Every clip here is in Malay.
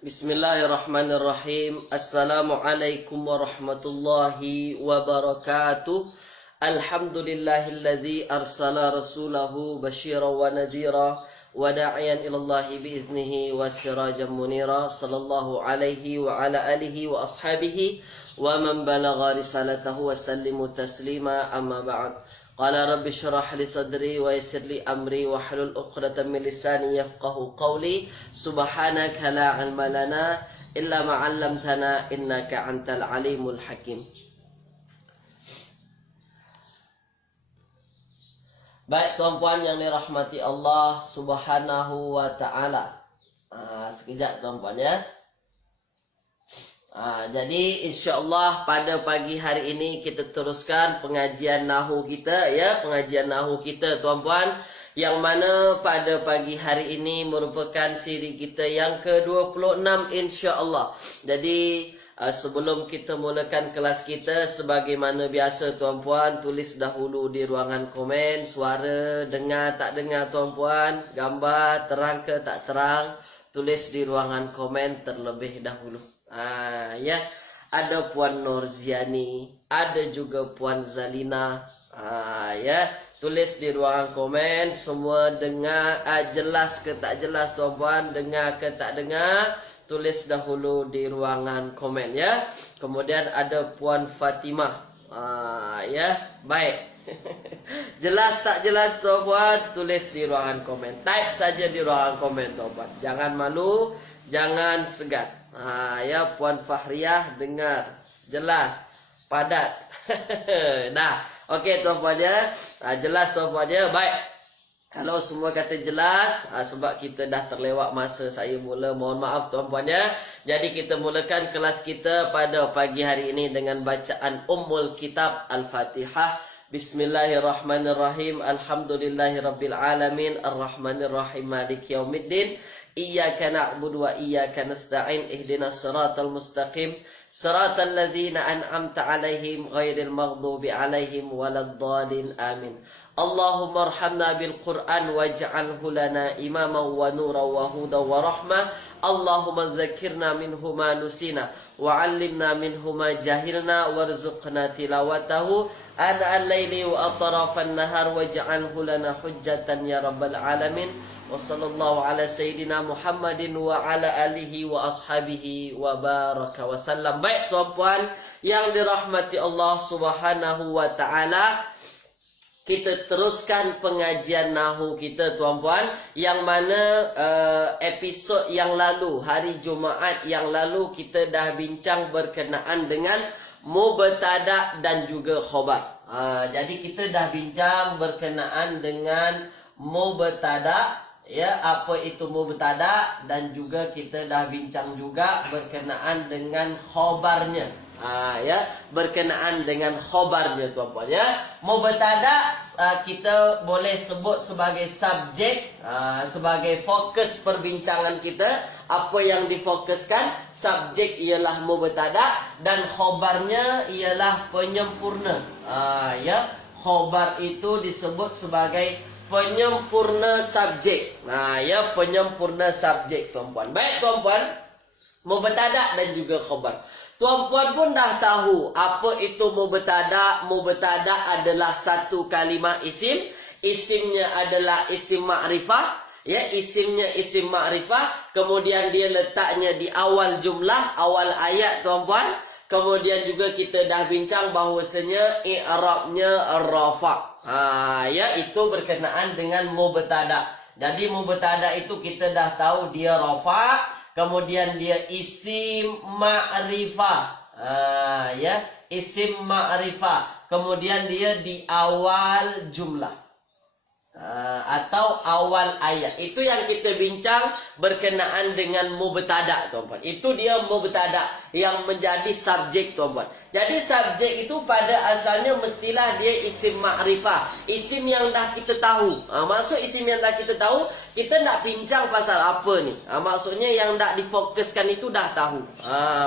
Bismillahirrahmanirrahim. Assalamualaikum warahmatullahi wabarakatuh. Alhamdulillahilladzi arsala rasulahu basyiran wa nadhira wa da'iyan ilallahi biiznihi wa sirajan munira. Sallallahu alaihi wa ala alihi wa ashabihi wa man balagha risalatahu wa sallimu taslima, amma ba'd. Qala rabbi syrah li sadri wa yassir li amri wa hlul 'uqdatam min lisani yafqahu qawli. Subhanaka la 'ilma lana illa ma 'allamtana innaka antal alimul hakim. Baik tuan-puan yang dirahmati Allah Subhanahu wa taala. Sekejap tuan-puan ya. Jadi insyaAllah pada pagi hari ini kita teruskan pengajian Nahu kita ya. Pengajian Nahu kita tuan-puan, yang mana pada pagi hari ini merupakan siri kita yang ke-26 insyaAllah. Jadi sebelum kita mulakan kelas kita, sebagaimana biasa tuan-puan, tulis dahulu di ruangan komen suara, dengar tak dengar tuan-puan, gambar terang ke tak terang, tulis di ruangan komen terlebih dahulu. Ya, ada Puan Nurziani, ada juga Puan Zalina. Ya, tulis di ruangan komen semua dengar, jelas ke tak jelas tuan-puan, dengar ke tak dengar, tulis dahulu di ruangan komen ya. Kemudian ada Puan Fatimah. Ya, baik. Jelas tak jelas tuan-puan, tulis di ruangan komen. Type saja di ruangan komen tuan-puan. Jangan malu, jangan segan. Ya, Puan Fahriyah dengar jelas, padat. Dah, okey tuan-puan ya. Jelas tuan-puan ya. Baik. Kalau semua kata jelas, sebab kita dah terlewat masa saya mula, mohon maaf tuan-puan ya. Jadi kita mulakan kelas kita pada pagi hari ini dengan bacaan Ummul Kitab Al-Fatihah. Bismillahirrahmanirrahim. Alhamdulillahirabbil alamin, arrahmanirrahim, maliki yaumiddin. Iyyaka na'budu wa iyyaka nasta'in. Ihdinas siratal mustaqim, siratal ladzina an'amta 'alaihim ghairil maghdubi 'alaihim waladdallin. Amin. Allahumma arhamna bil Qur'an waj'alhu lana imaman wa nuran wa hudan wa rahmah. Allahumma dzakkirna minhu ma nusina wa 'allimna minhu ma jahilna warzuqna tilawatahu ana al-laili wa atrafan nahar waj'alhu lana hujjatan ya rabbal alamin. Wa sallallahu ala sayyidina Muhammadin wa ala alihi wa ashabihi wa baraka wa sallam. Baik tuan-puan yang dirahmati Allah Subhanahu wa taala, kita teruskan pengajian Nahu kita tuan-puan, yang mana episod yang lalu, hari Jumaat yang lalu, kita dah bincang berkenaan dengan mubtada dan juga khabar. Jadi kita dah bincang berkenaan dengan mubtada ya, apa itu mubtada, dan juga kita dah bincang juga berkenaan dengan khabarnya. Ya, berkenaan dengan khabarnya tuan-puan ya. Mubtada kita boleh sebut sebagai subjek, sebagai fokus perbincangan kita. Apa yang difokuskan, subjek ialah mubtada dan khabarnya ialah penyempurna. Ya, khabar itu disebut sebagai penyempurna subjek. Ya, penyempurna subjek tuan-puan. Baik tuan-puan, mubtada dan juga khabar. Tuan-puan pun dah tahu apa itu mubtada. Mubtada adalah satu kalimah isim. Isimnya adalah isim ma'rifah. Ya, isimnya isim ma'rifah. Kemudian dia letaknya di awal jumlah, awal ayat tuan-puan. Kemudian juga kita dah bincang bahawasanya i'rabnya rafa'. Ya, itu berkenaan dengan mubtada. Jadi mubtada itu kita dah tahu dia rafa'. Kemudian dia isim ma'rifah. Ya, isim ma'rifah. Kemudian dia di awal jumlah. Atau awal ayat. Itu yang kita bincang berkenaan dengan mubtada tuan-puan. Itu dia mubtada yang menjadi subjek tuan-puan. Jadi subjek itu pada asalnya mestilah dia isim ma'rifah, isim yang dah kita tahu. Maksud isim yang dah kita tahu, kita nak bincang pasal apa ni. Maksudnya yang dah difokuskan itu dah tahu.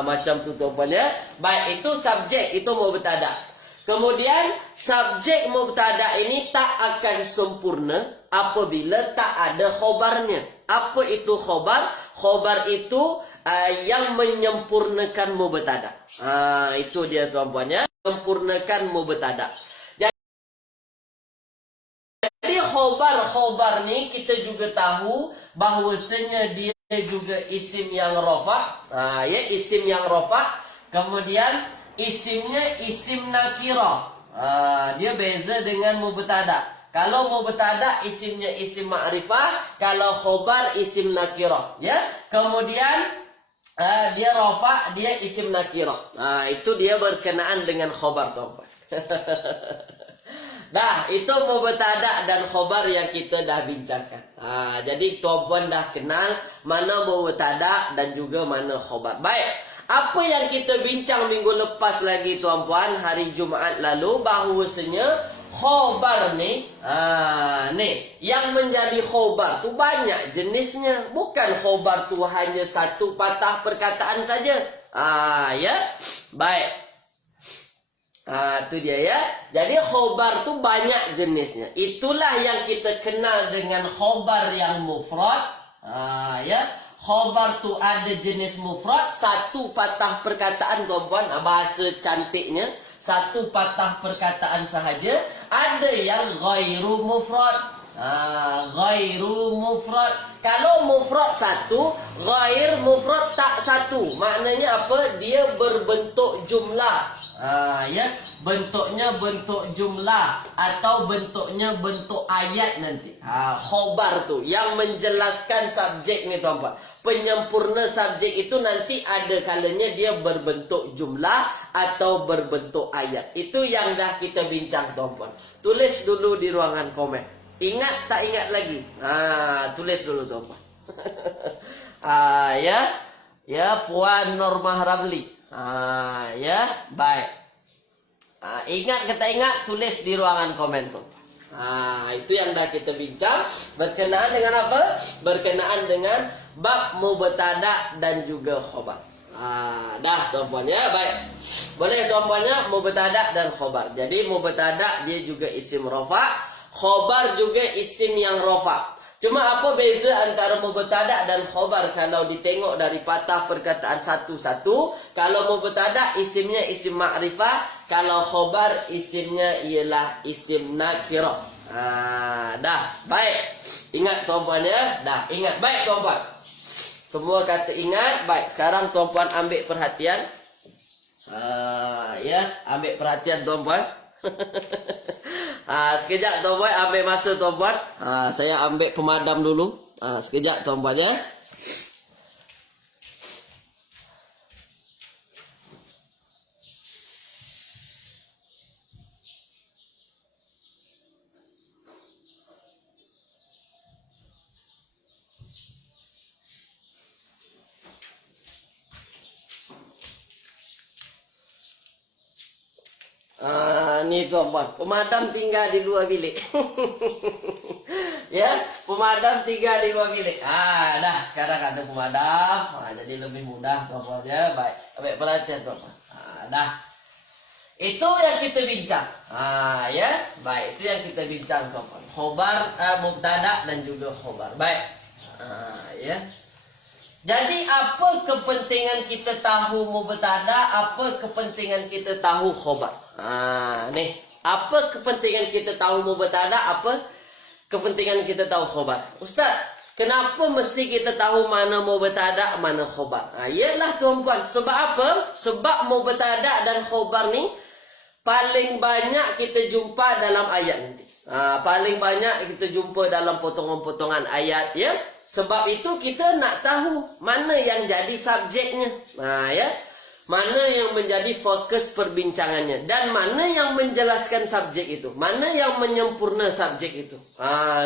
Macam tu tuan-puan ya. Baik, itu subjek, itu mubtada. Kemudian subjek mubtada ini tak akan sempurna apabila tak ada khobarnya. Apa itu khobar? Khobar itu yang menyempurnakan mubtada. Itu dia tuan-puan ya, menyempurnakan mubtada. Jadi khobar ni kita juga tahu bahwasanya dia juga isim yang rafa. Ya, isim yang rafa. Kemudian isimnya isim nakira. Dia beza dengan mubtada. Kalau mubtada isimnya isim ma'rifah, kalau khobar isim nakira, ya. Kemudian dia rafa, dia isim nakira. Itu dia berkenaan dengan khobar, tuan-tuan. Nah, itu mubtada dan khobar yang kita dah bincangkan. Jadi tuan-puan dah kenal mana mubtada dan juga mana khobar. Baik, apa yang kita bincang minggu lepas lagi tuan-puan, hari Jumaat lalu, bahawasanya khobar ni, yang menjadi khobar tu banyak jenisnya. Bukan khobar tu hanya satu patah perkataan saja. Ya, baik. Itu dia ya. Jadi khobar tu banyak jenisnya. Itulah yang kita kenal dengan khobar yang mufrad. Ya, khobar tu ada jenis mufrad, satu patah perkataan tuan-puan, bahasa cantiknya. Satu patah perkataan sahaja. Ada yang ghairu mufrad. Ghairu mufrad. Kalau mufrad satu, ghair mufrad tak satu. Maknanya apa? Dia berbentuk jumlah. Ya, bentuknya bentuk jumlah atau bentuknya bentuk ayat nanti. Khobar tu yang menjelaskan subjek ni tuan-puan. Penyempurna subjek itu nanti ada kalanya dia berbentuk jumlah atau berbentuk ayat. Itu yang dah kita bincang tuan-puan. Tulis dulu di ruangan komen. Ingat tak ingat lagi? Tulis dulu tuan-puan. Ya. Ya, Puan Normah Ramli. Ya, baik. Ingat ke tak ingat? Tulis di ruangan komen tuan-puan. Itu yang dah kita bincang. Berkenaan dengan apa? Berkenaan dengan bab mubtada dan juga khobar. Dah tuan-puan ya, baik. Boleh tuan-puan ya, mubtada dan khobar. Jadi mubtada dia juga isim rafa, khobar juga isim yang rafa. Cuma apa beza antara mubtada dan khobar kalau ditengok dari patah perkataan satu-satu? Kalau mubtada isimnya isim ma'rifah, kalau khobar isimnya ialah isim nakira. Dah, baik. Ingat tuan-puan ya? Dah, ingat. Baik tuan-puan. Semua kata ingat. Baik, sekarang tuan-puan ambil perhatian. Ya, ambil perhatian tuan-puan. Sekejap tuan-puan, ambil masa tuan-puan. Saya ambil pemadam dulu. Sekejap tuan-puan ya. Ni tuan-puan, pemadam tinggal di luar bilik. Ya, pemadam tinggal di luar bilik. Dah, sekarang ada pemadam. Jadi lebih mudah tuan-puan ya. Baik, ambil perhatian tuan-puan. Dah. Itu yang kita bincang. Ya, baik, itu yang kita bincang tuan-puan. Khobar, mubtada dan juga khobar. Baik. Ya. Jadi apa kepentingan kita tahu mubtada, apa kepentingan kita tahu khobar? Nih, apa kepentingan kita tahu mubtada, apa kepentingan kita tahu khobar? Ustaz, kenapa mesti kita tahu mana mubtada, mana khobar? Yalah tuan-puan, sebab apa? Sebab mubtada dan khobar ni paling banyak kita jumpa dalam ayat nanti. Paling banyak kita jumpa dalam potongan-potongan ayat ya. Sebab itu kita nak tahu mana yang jadi subjeknya. Ya. Mana yang menjadi fokus perbincangannya dan mana yang menjelaskan subjek itu, mana yang menyempurna subjek itu.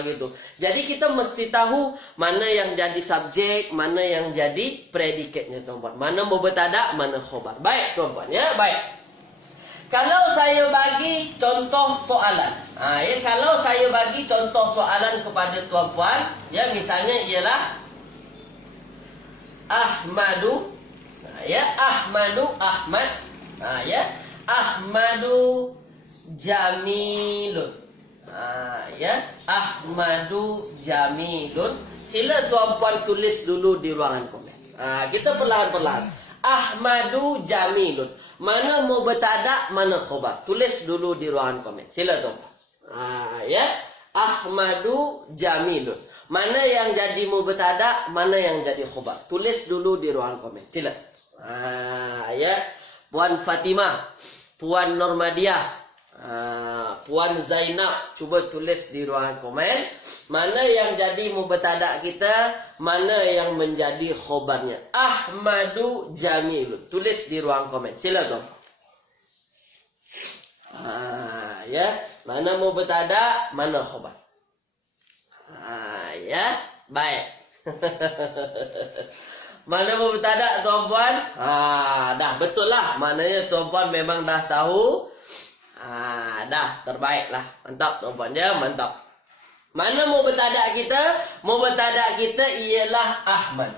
Gitu. Jadi kita mesti tahu mana yang jadi subjek, mana yang jadi predikatnya tuan-puan. Mana mubtada, mana khobar. Baik tuan-puan ya, baik. Kalau saya bagi contoh soalan. Ya, kalau saya bagi contoh soalan kepada tuan-puan, ya misalnya ialah Ahmadu, ya Ahmadu Ahmad, ya Ahmadu Jamilun. Ya Ahmadu Jamilun. Sila tuan-puan tulis dulu di ruangan komen. Kita perlahan-perlahan. Ahmadu jamilun. Mana mubtada, mana khobar. Tulis dulu di ruangan komen. Sila tuan. Ya. Ahmadu jamilun. Mana yang jadi mubtada, mana yang jadi khobar. Tulis dulu di ruangan komen. Sila. Ya. Puan Fatimah, Puan Normadiah, Puan Zainab, cuba tulis di ruangan komen mana yang jadi mubtada kita, mana yang menjadi khobarnya. Ahmadu jamilun. Tulis di ruang komen. Silakan. Ya, mana mubtada, mana khobar. Ya, baik. Mana mubtada tuan-puan? Dah betul lah. Maknanya tuan-puan memang dah tahu. Dah terbaik lah. Mantap tuan-puan ya, mantap. Mana mubtada kita? Mubtada kita ialah Ahmad.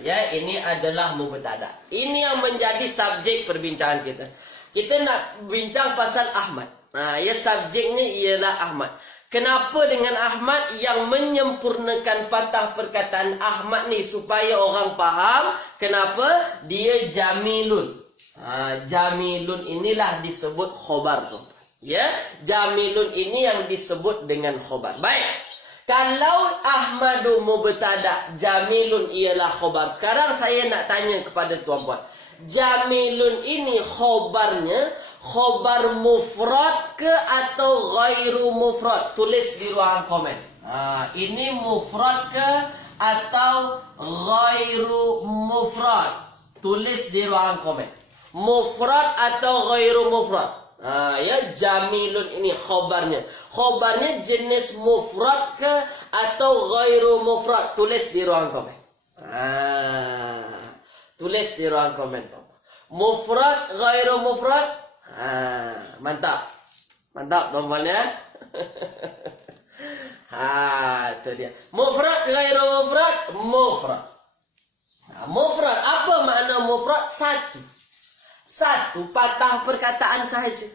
Ya, ini adalah mubtada. Ini yang menjadi subjek perbincangan kita. Kita nak bincang pasal Ahmad. Ya, subjeknya ialah Ahmad. Kenapa dengan Ahmad yang menyempurnakan patah perkataan Ahmad ni supaya orang faham kenapa dia jamilun. Jamilun inilah disebut khobar tu. Ya, jamilun ini yang disebut dengan khobar. Baik. Kalau Ahmadu mubtada, jamilun ialah khobar. Sekarang saya nak tanya kepada tuan-puan. Jamilun ini khobarnya khobar mufrad ke atau ghairu mufrad? Tulis di ruangan komen. Ini mufrad ke atau ghairu mufrad? Tulis di ruangan komen. Mufrad atau ghairu mufrad? Ya, jamilun ini khobarnya. Khobarnya jenis mufrad ke atau ghairu mufrad? Tulis di ruangan komen. Tulis di ruangan komen. Mufrad, ghairu mufrad? Mantap. Mantap tuan-tuan ya. Itu dia. Mufrad, ghairu mufrad? Mufrad. Mufrad, apa makna mufrad? Satu patah perkataan sahaja.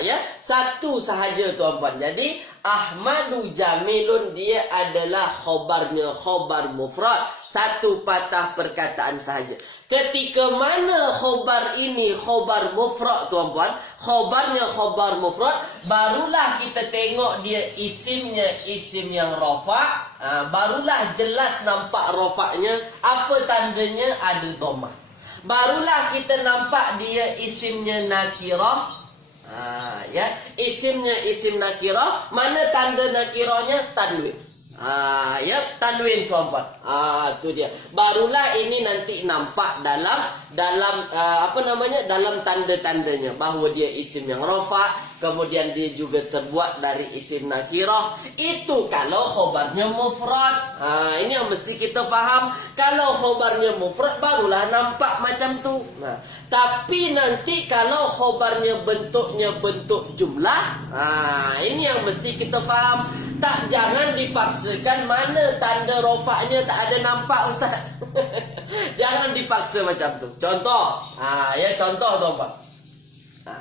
Ya, satu sahaja tuan-puan. Jadi Ahmadu jamilun dia adalah khobarnya khobar mufrad, satu patah perkataan sahaja. Ketika mana khobar ini khobar mufrad tuan-puan, khobarnya khobar mufrad, barulah kita tengok dia isimnya isim yang rafa', barulah jelas nampak rafa'nya, apa tandanya ada dhammah. Barulah kita nampak dia isimnya nakirah. Ya, isimnya isim nakirah, mana tanda nakirahnya? Tanwin. Ya, tanwin tuan-puan. Tu dia. Barulah ini nanti nampak dalam apa namanya? Dalam tanda-tandanya bahawa dia isim yang rafa', kemudian dia juga terbuat dari isim nakirah. Itu kalau khobarnya mufrad. Ini yang mesti kita faham. Kalau khobarnya mufrad barulah nampak macam tu. Tapi nanti kalau khobarnya bentuknya bentuk jumlah, ini yang mesti kita faham. Tak, jangan dipaksakan mana tanda rofaknya tak ada nampak ustaz. Jangan dipaksa macam tu. Contoh, ya contoh tuan-tuan.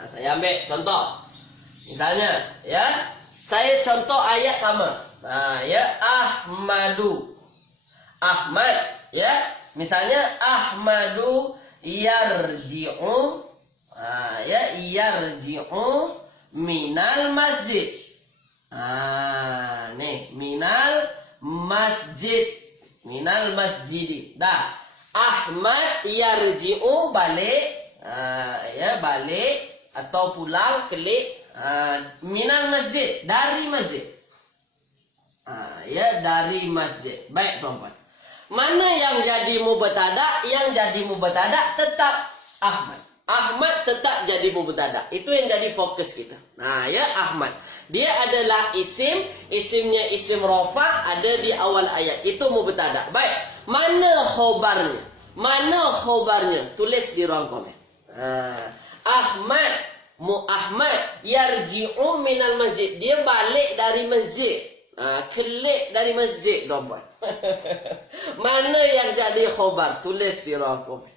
Saya ambil contoh. Misalnya, ya, saya contoh ayat sama. Ya, Ahmadu. Ahmad, ya. Misalnya Ahmadu yarji'u, ya, yarji'u minal masjid. Nih, minal masjid, minal masjidi. Dah. Ahmad yarji'u balik, ya, balik atau pulang kelik, minal masjid, dari masjid. Ya, dari masjid. Baik tuan-tuan. Mana yang jadi mubtada? Yang jadi mubtada tetap Ahmad. Ahmad tetap jadi mubtada. Itu yang jadi fokus kita. Ya, Ahmad. Dia adalah isim, isimnya isim rafa', ada di awal ayat. Itu mubtada. Baik. Mana khobarnya? Mana khobarnya? Tulis di ruang komen. Ahmad, Ahmad yarji'u minal masjid. Dia balik dari masjid. Kelik dari masjid, tuan-tuan. Mana yang jadi khobar? Tulis di ruang komen.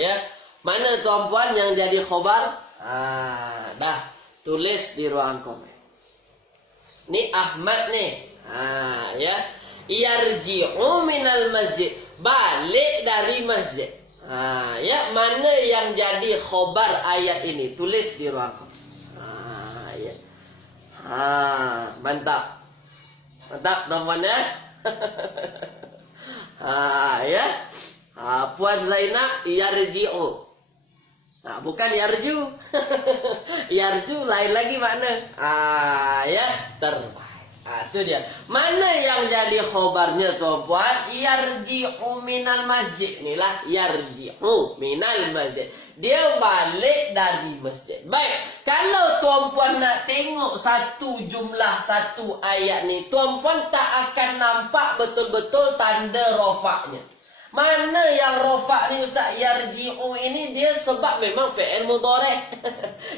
Ya. Mana tuan-puan yang jadi khobar? Dah. Tulis di ruangan komen. Ni Ahmad ni. Ya. Yarji'u minal masjid. Balik dari masjid. Ya, mana yang jadi khobar ayat ini? Tulis di ruang komen. Ya. Mantap. Mantap teman-teman ya. Ya. Puan Zainab yarji'u. Bukan yarju. Yarju lain lagi makna. Ya, terbaik. Itu dia. Mana yang jadi khobarnya tuan-puan? Yarji'u minal masjid. Inilah yarji'u minal masjid. Dia balik dari masjid. Baik. Kalau tuan-puan nak tengok satu jumlah satu ayat ni, tuan-puan tak akan nampak betul-betul tanda rofaknya. Mana yang rofa ni Ustaz? Yarji'u ini dia sebab memang fi'il mudhari'.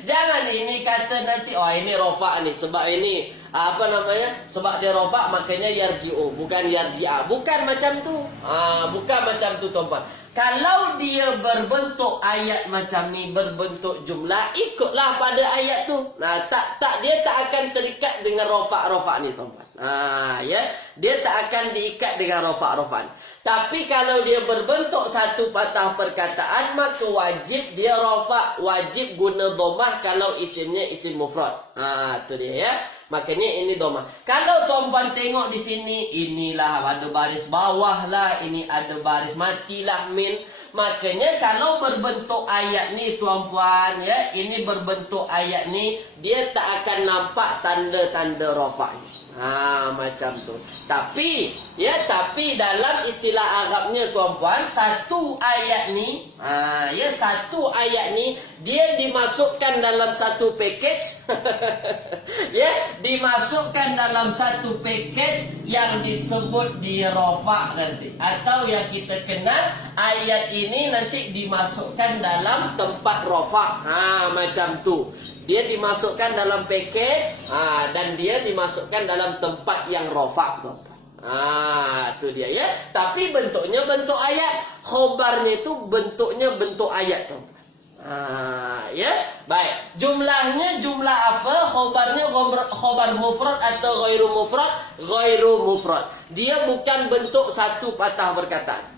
Jangan ini kata nanti ini rofa ni sebab ini sebab dia rofa makanya yarji'u, bukan yarji'a. Bukan macam tu. Bukan macam tu tuan-tuan. Kalau dia berbentuk ayat macam ni, berbentuk jumlah, ikutlah pada ayat tu. Dia tak akan terikat dengan rofa ni tuan-tuan. Ya, dia tak akan diikat dengan rofa ni. Tapi kalau dia berbentuk satu patah perkataan, maka wajib dia rofa, wajib guna dhammah kalau isimnya isim mufrad. Tu dia ya. Makanya ini dhammah. Kalau tuan-puan tengok di sini, inilah ada baris bawah lah, ini ada baris mati lah min. Makanya kalau berbentuk ayat ni tuan-puan ya, ini berbentuk ayat ni, dia tak akan nampak tanda-tanda rofa'nya. Macam tu. Tapi dalam istilah Arabnya tuan-puan, satu ayat ni, satu ayat ni dia dimasukkan dalam satu package. Ya, dimasukkan dalam satu package yang disebut di rofa nanti, atau yang kita kenal ayat ini nanti dimasukkan dalam tempat rofa. Macam tu. Dia dimasukkan dalam package dan dia dimasukkan dalam tempat yang rofa. Itu dia ya. Tapi bentuknya bentuk ayat. Khobarnya itu bentuknya bentuk ayat. Ya. Baik. Jumlahnya jumlah apa? Khobarnya khobar mufrad atau ghairu mufrad? Ghairu mufrad. Dia bukan bentuk satu patah perkataan.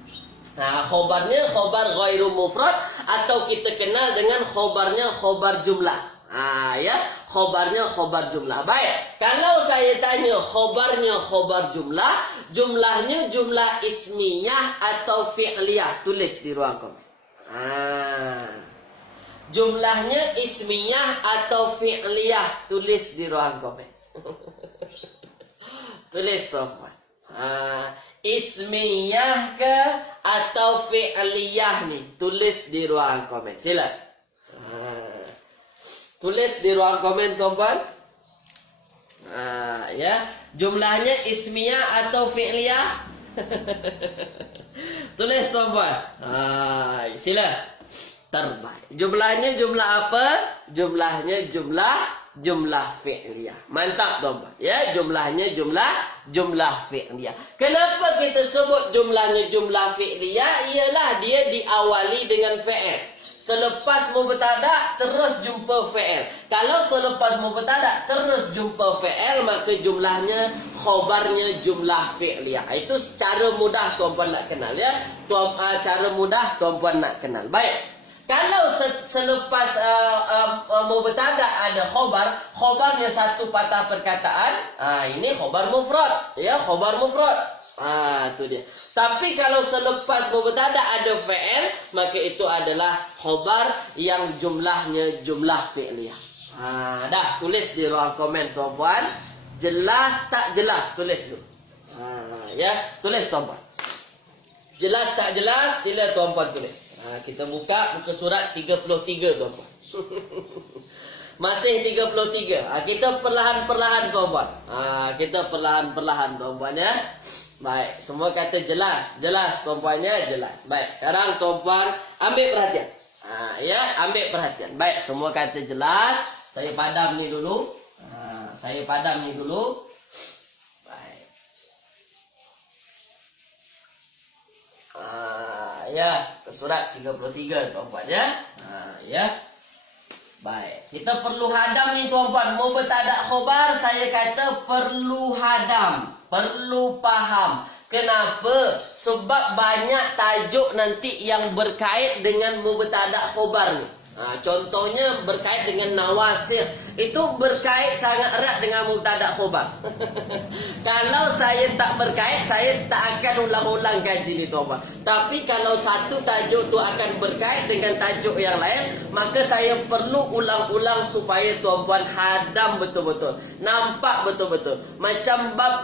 Khobarnya khobar ghairu mufrad, atau kita kenal dengan khobarnya khobar jumlah. Ya, khobarnya khobar jumlah. Baik, kalau saya tanya khobarnya khobar jumlah, jumlahnya jumlah ismiyah atau fi'liyah, tulis di ruang komen. Jumlahnya ismiyah atau fi'liyah, tulis di ruang komen. Tulis teman. Ismiyah ke atau fi'liyah nih, tulis di ruang komen. Sila. Tulis di ruang komen tuan-tuan. Ya, jumlahnya ismiyah atau fi'liyah? Tulis tuan-tuan. Sila. Terbaik. Jumlahnya jumlah apa? Jumlahnya jumlah fi'liyah. Mantap tuan-tuan. Ya, jumlahnya jumlah fi'liyah. Kenapa kita sebut jumlahnya jumlah fi'liyah? Ialah dia diawali dengan fi'il. Selepas mubtada terus jumpa fi'il. Kalau selepas mubtada terus jumpa fi'il, maka jumlahnya khobarnya jumlah fi'liyah. Itu secara mudah tuan-puan nak kenal ya. Cara mudah tuan-puan nak kenal. Baik. Kalau selepas mubtada ada khobar, khobarnya satu patah perkataan, ini khobar mufrad. Ya, khobar mufrad. Itu dia. Tapi kalau selepas mubtada ada fi'il, maka itu adalah khobar yang jumlahnya jumlah fi'liyah. Dah, tulis di ruang komen tuan-puan. Jelas tak jelas? Tulis dulu. Ya, tulis tuan-puan. Jelas tak jelas? Sila tuan-puan tulis. Kita buka muka surat 33 tuan-puan. Masih 33. Kita perlahan-perlahan tuan-puan. Kita perlahan-perlahan tuan-puan ya. Baik, semua kata jelas. Jelas tuan-puannya, jelas. Baik, sekarang tuan-puan ambil perhatian. Ya, ambil perhatian. Baik, semua kata jelas. Saya padam ni dulu. Baik. Ya, ke surat 33 tuan-puan ya. Ya. Baik, kita perlu hadam ni tuan-puan. Mubtada khobar saya kata perlu hadam, perlu faham. Kenapa? Sebab banyak tajuk nanti yang berkait dengan mubtada' khobar ni. Contohnya berkait dengan nawasih. Itu berkait sangat erat dengan mubtada' khobar. Kalau saya tak berkait, saya tak akan ulang-ulang kaji ni tuan-tuan. Tapi kalau satu tajuk tu akan berkait dengan tajuk yang lain, maka saya perlu ulang-ulang supaya tuan-tuan hadam betul-betul, nampak betul-betul. Macam bab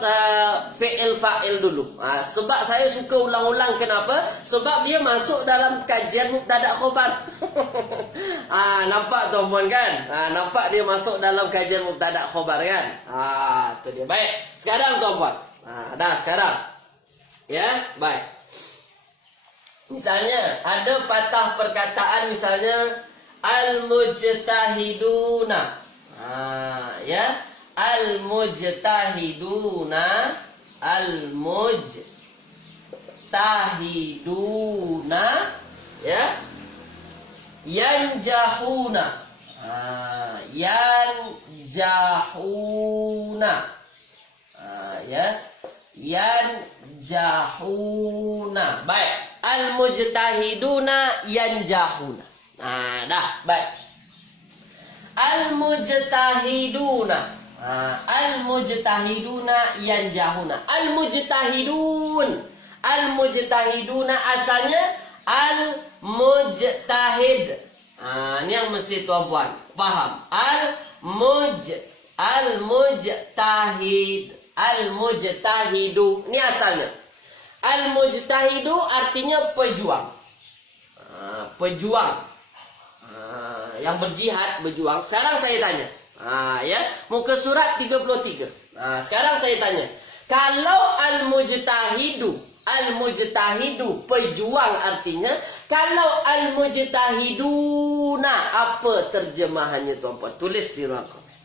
fi'il fa'il dulu. Sebab saya suka ulang-ulang, kenapa? Sebab dia masuk dalam kajian mubtada' khobar. Nampak tuan-puan kan? Nampak dia masuk dalam kajian mubtada' khobar kan? Tu dia. Baik. Sekarang tuan-puan. Dah sekarang. Ya, baik. Misalnya ada patah perkataan, misalnya al-mujtahiduna. Ya. Al-mujtahiduna. Al-mujtahiduna. Ya. Yanjahuna. Yanjahuna. Ya. Yanjahuna. Baik. Al-mujtahiduna yanjahuna. Dah. Baik. Al-mujtahiduna. Al-mujtahiduna yanjahuna. Al-mujtahidun. Al-mujtahiduna asalnya al-mujtahid. Ni yang mesti tuan-puan faham. Al-mujtahid. Al-mujtahidu. Ni asalnya. Al-mujtahidu artinya pejuang. Pejuang. Yang berjihad, berjuang. Sekarang saya tanya. Ya, muka surat 33. Sekarang saya tanya. Kalau al-mujtahidu, al-mujtahidu pejuang artinya, kalau al-mujtahiduna apa terjemahannya tuan-puan? Tulis di ruang komen.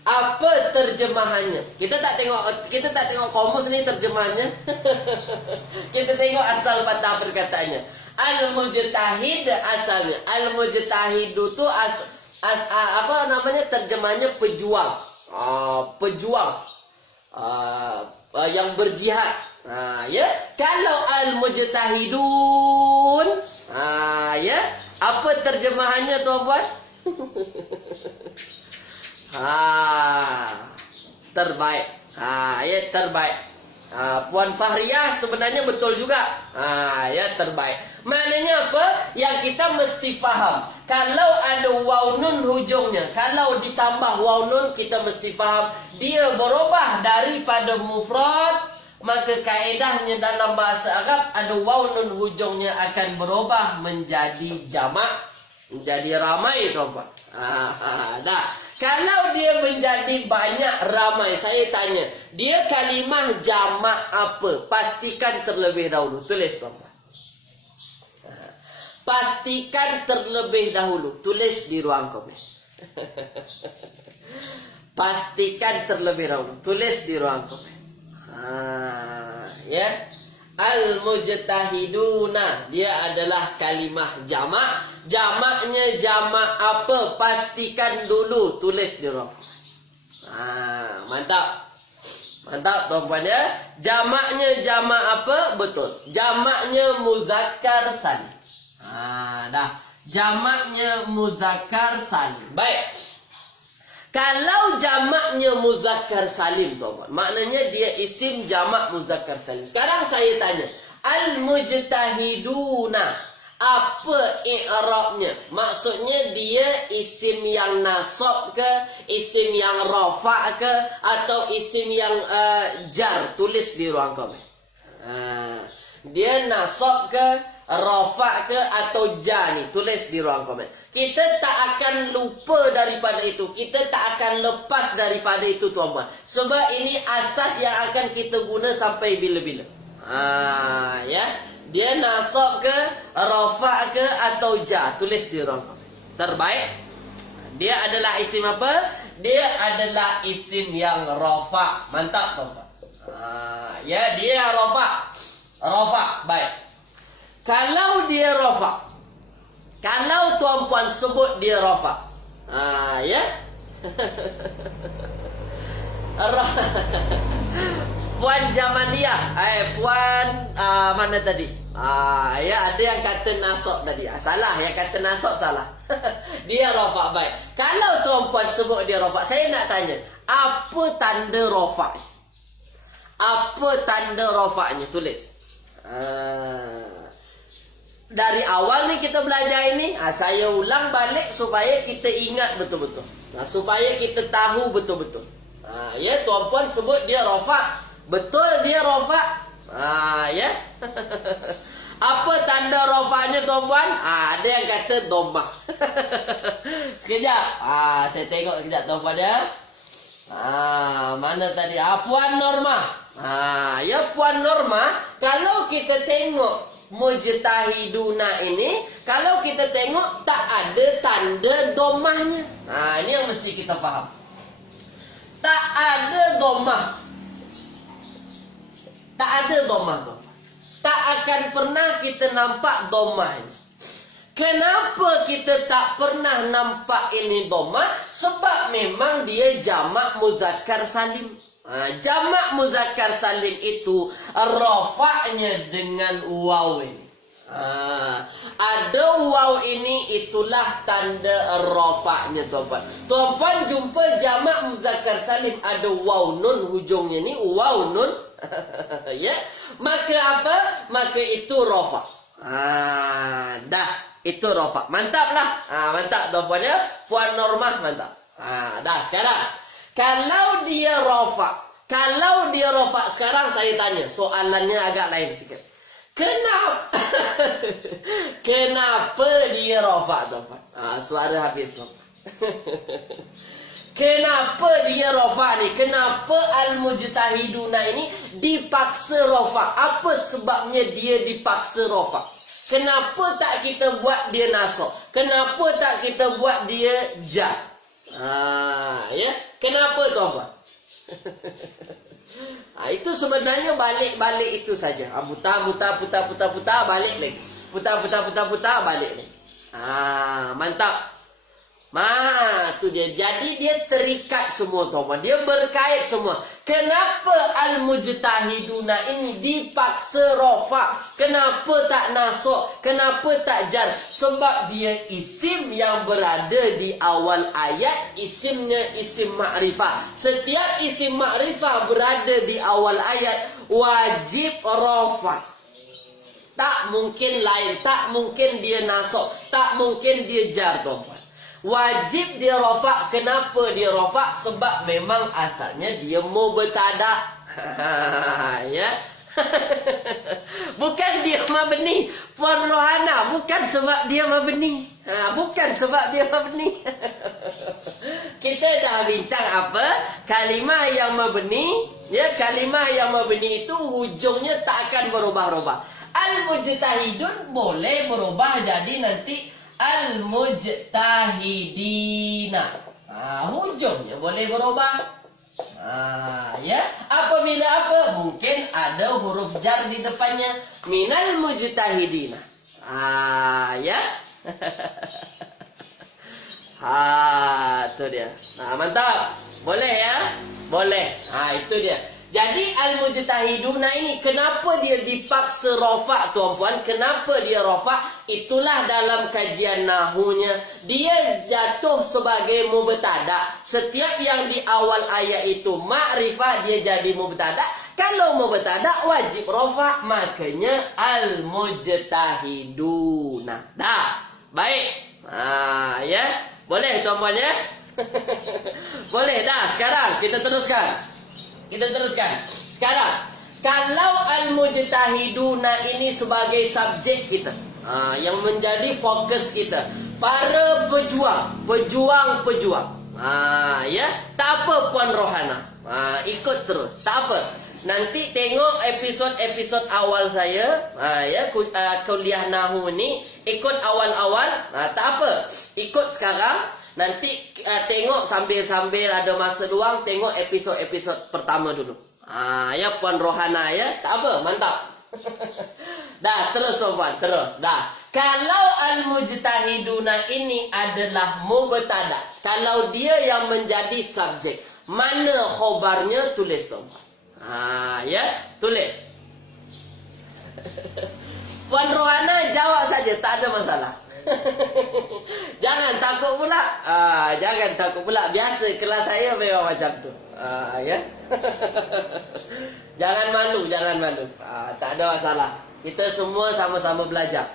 Apa terjemahannya? Kita tak tengok komus ni terjemahannya. Kita tengok asal patah perkataannya. Al-mujtahid asalnya. Al-mujtahidu tu apa namanya terjemahannya pejuang. Pejuang. Yang berjihad. Ya, kalau al-mujtahidun, ya, apa terjemahannya tuan-puan? Terbaik. Ya, terbaik. Puan Fahriyah sebenarnya betul juga. Ya, terbaik. Maknanya apa? Yang kita mesti faham. Kalau ada waw nun hujungnya, kalau ditambah waw nun, kita mesti faham dia berubah daripada mufrad, maka kaedahnya dalam bahasa Arab ada waw nun hujungnya akan berubah menjadi jamak, menjadi ramai tuan-puan. Dah. Kalau dia menjadi banyak ramai, saya tanya, dia kalimah jamak apa? Pastikan terlebih dahulu. Tulis tuan-puan. Pastikan terlebih dahulu. Tulis di ruang komen. Pastikan terlebih dahulu. Tulis di ruang komen. Ya. Al-mujtahiduna. Dia adalah kalimah jamak. Jamaknya jamak apa? Pastikan dulu. Tulis di ruang komen. Mantap. Mantap tuan-puan ya. Jamaknya jamak apa? Betul. Jamaknya muzakkar salim. Dah. Jamaknya muzakkar salim. Baik. Kalau jamaknya muzakkar salim tuan-tuan, maknanya dia isim jamak muzakkar salim. Sekarang saya tanya, al-mujtahiduna, apa i'rabnya? Maksudnya dia isim yang nasab ke, isim yang rafa' ke, atau isim yang jar? Tulis di ruang komen. Dia nasab ke, rafa' ke, atau jar ni? Tulis di ruang komen. Kita tak akan lupa daripada itu. Kita tak akan lepas daripada itu tuan-tuan. Sebab ini asas yang akan kita guna sampai bila-bila. Ya. Dia nasab ke, rafa' ke, atau jar? Tulis di ruang komen. Terbaik. Dia adalah isim apa? Dia adalah isim yang rafa'. Mantap tuan-tuan. Ya, dia rafa'. Rafa'. Baik. Kalau dia rafa', kalau tuan-puan sebut dia rafa', ya. Puan Jamalia. Puan mana tadi? Ya, ada yang kata nasab tadi. Salah, yang kata nasab salah. Dia rofa. Baik. Kalau tuan-puan sebut dia rofa, saya nak tanya, apa tanda rofa? Apa tanda rofaknya? Tulis. Dari awal ni kita belajar ini, saya ulang balik supaya kita ingat betul-betul. Supaya kita tahu betul-betul. Ya, tuan-puan sebut dia rofa. Betul dia rofa. Ya. Apa tanda rofaknya tuan-puan? Ada yang kata domah. Sekejap. Saya tengok sekejap tuan-puan ya. Mana tadi? Puan Norma. Ya, Puan Norma, kalau kita tengok mujtahiduna ini, kalau kita tengok tak ada tanda domahnya. Ini yang mesti kita faham. Tak ada domah. Tak ada domah. Tak akan pernah kita nampak domah ini. Kenapa kita tak pernah nampak ini domah? Sebab memang dia jamak muzakkar salim. Jamak muzakkar salim itu rafa'nya dengan waw ini. Ada waw ini, itulah tanda rafa'nya tuan-puan. Tuan-puan jumpa jamak muzakkar salim ada waw nun hujungnya ni, waw nun. Ya, maka apa? Maka itu rafa'. Dah, itu rafa'. Mantap lah. Mantap tuan-puan ya. Puan Norma mantap. Dah sekarang. Kalau dia rafa', sekarang saya tanya, soalannya agak lain sikit. Kenapa? Kenapa dia rafa' tuan-puan? Suara habis tuan-puan. Kenapa dia rafa' ni? Kenapa al-mujtahiduna ini dipaksa rafa'? Apa sebabnya dia dipaksa rafa'? Kenapa tak kita buat dia nasab? Kenapa tak kita buat dia jar? Ya, kenapa tuan-puan? Itu sebenarnya balik-balik itu saja. Putar balik lagi. Putar balik lagi. Mantap. Tu dia. Jadi dia terikat semua tuan-puan. Dia berkait semua. Kenapa al-mujtahiduna ini dipaksa rafa'? Kenapa tak nasab? Kenapa tak jar? Sebab dia isim yang berada di awal ayat. Isimnya isim ma'rifah. Setiap isim ma'rifah berada di awal ayat wajib rafa'. Tak mungkin lain. Tak mungkin dia nasab. Tak mungkin dia jar tuan-puan. Wajib dia rafa'. Kenapa dia rafa'? Sebab memang asalnya dia mubtada'. Ya. Bukan dia mabni. Puan Rohana, bukan sebab dia mabni. Bukan sebab dia mabni. Kita dah bincang apa? Kalimah yang mabni. Ya, kalimah yang mabni itu hujungnya tak akan berubah-ubah. Al-mujtahidun boleh berubah jadi nanti al-mujtahidina. Hujungnya boleh berubah. Ya, apabila apa? Mungkin ada huruf jar di depannya. Minal mujtahidina. Ya. Itu dia. Mantap. Boleh ya? Boleh. Itu dia. Jadi al-mujtahiduna ini kenapa dia dipaksa rafa' tuan-puan? Kenapa dia rafa'? Itulah dalam kajian nahunya. Dia jatuh sebagai mubtada'. Setiap yang di awal ayat itu ma'rifah dia jadi mubtada'. Kalau mubtada' wajib rafa'. Makanya al-mujtahiduna. Dah. Baik. Ya. Boleh tuan-puan ya? Boleh dah. Sekarang kita teruskan. Sekarang, kalau al-mujtahiduna ini sebagai subjek kita, yang menjadi fokus kita, para pejuang, ya, tak apa Puan Rohana, ikut terus, tak apa. Nanti tengok episod awal saya, ya, kuliah Nahu ni, ikut awal-awal, tak apa, ikut sekarang. Nanti tengok sambil-sambil ada masa luang, tengok episod pertama dulu. Ya Puan Rohana ya. Tak apa, mantap. Dah, terus tuan-puan, terus. Dah. Kalau al-mujtahiduna ini adalah mubtada'. Kalau dia yang menjadi subjek, mana khobarnya tulis tuan-puan. Ya, tulis. Puan Rohana jawab saja, tak ada masalah. Jangan takut pula. Jangan takut pula. Biasa kelas saya memang macam tu. Ya. Jangan malu, jangan malu. Tak ada masalah. Kita semua sama-sama belajar.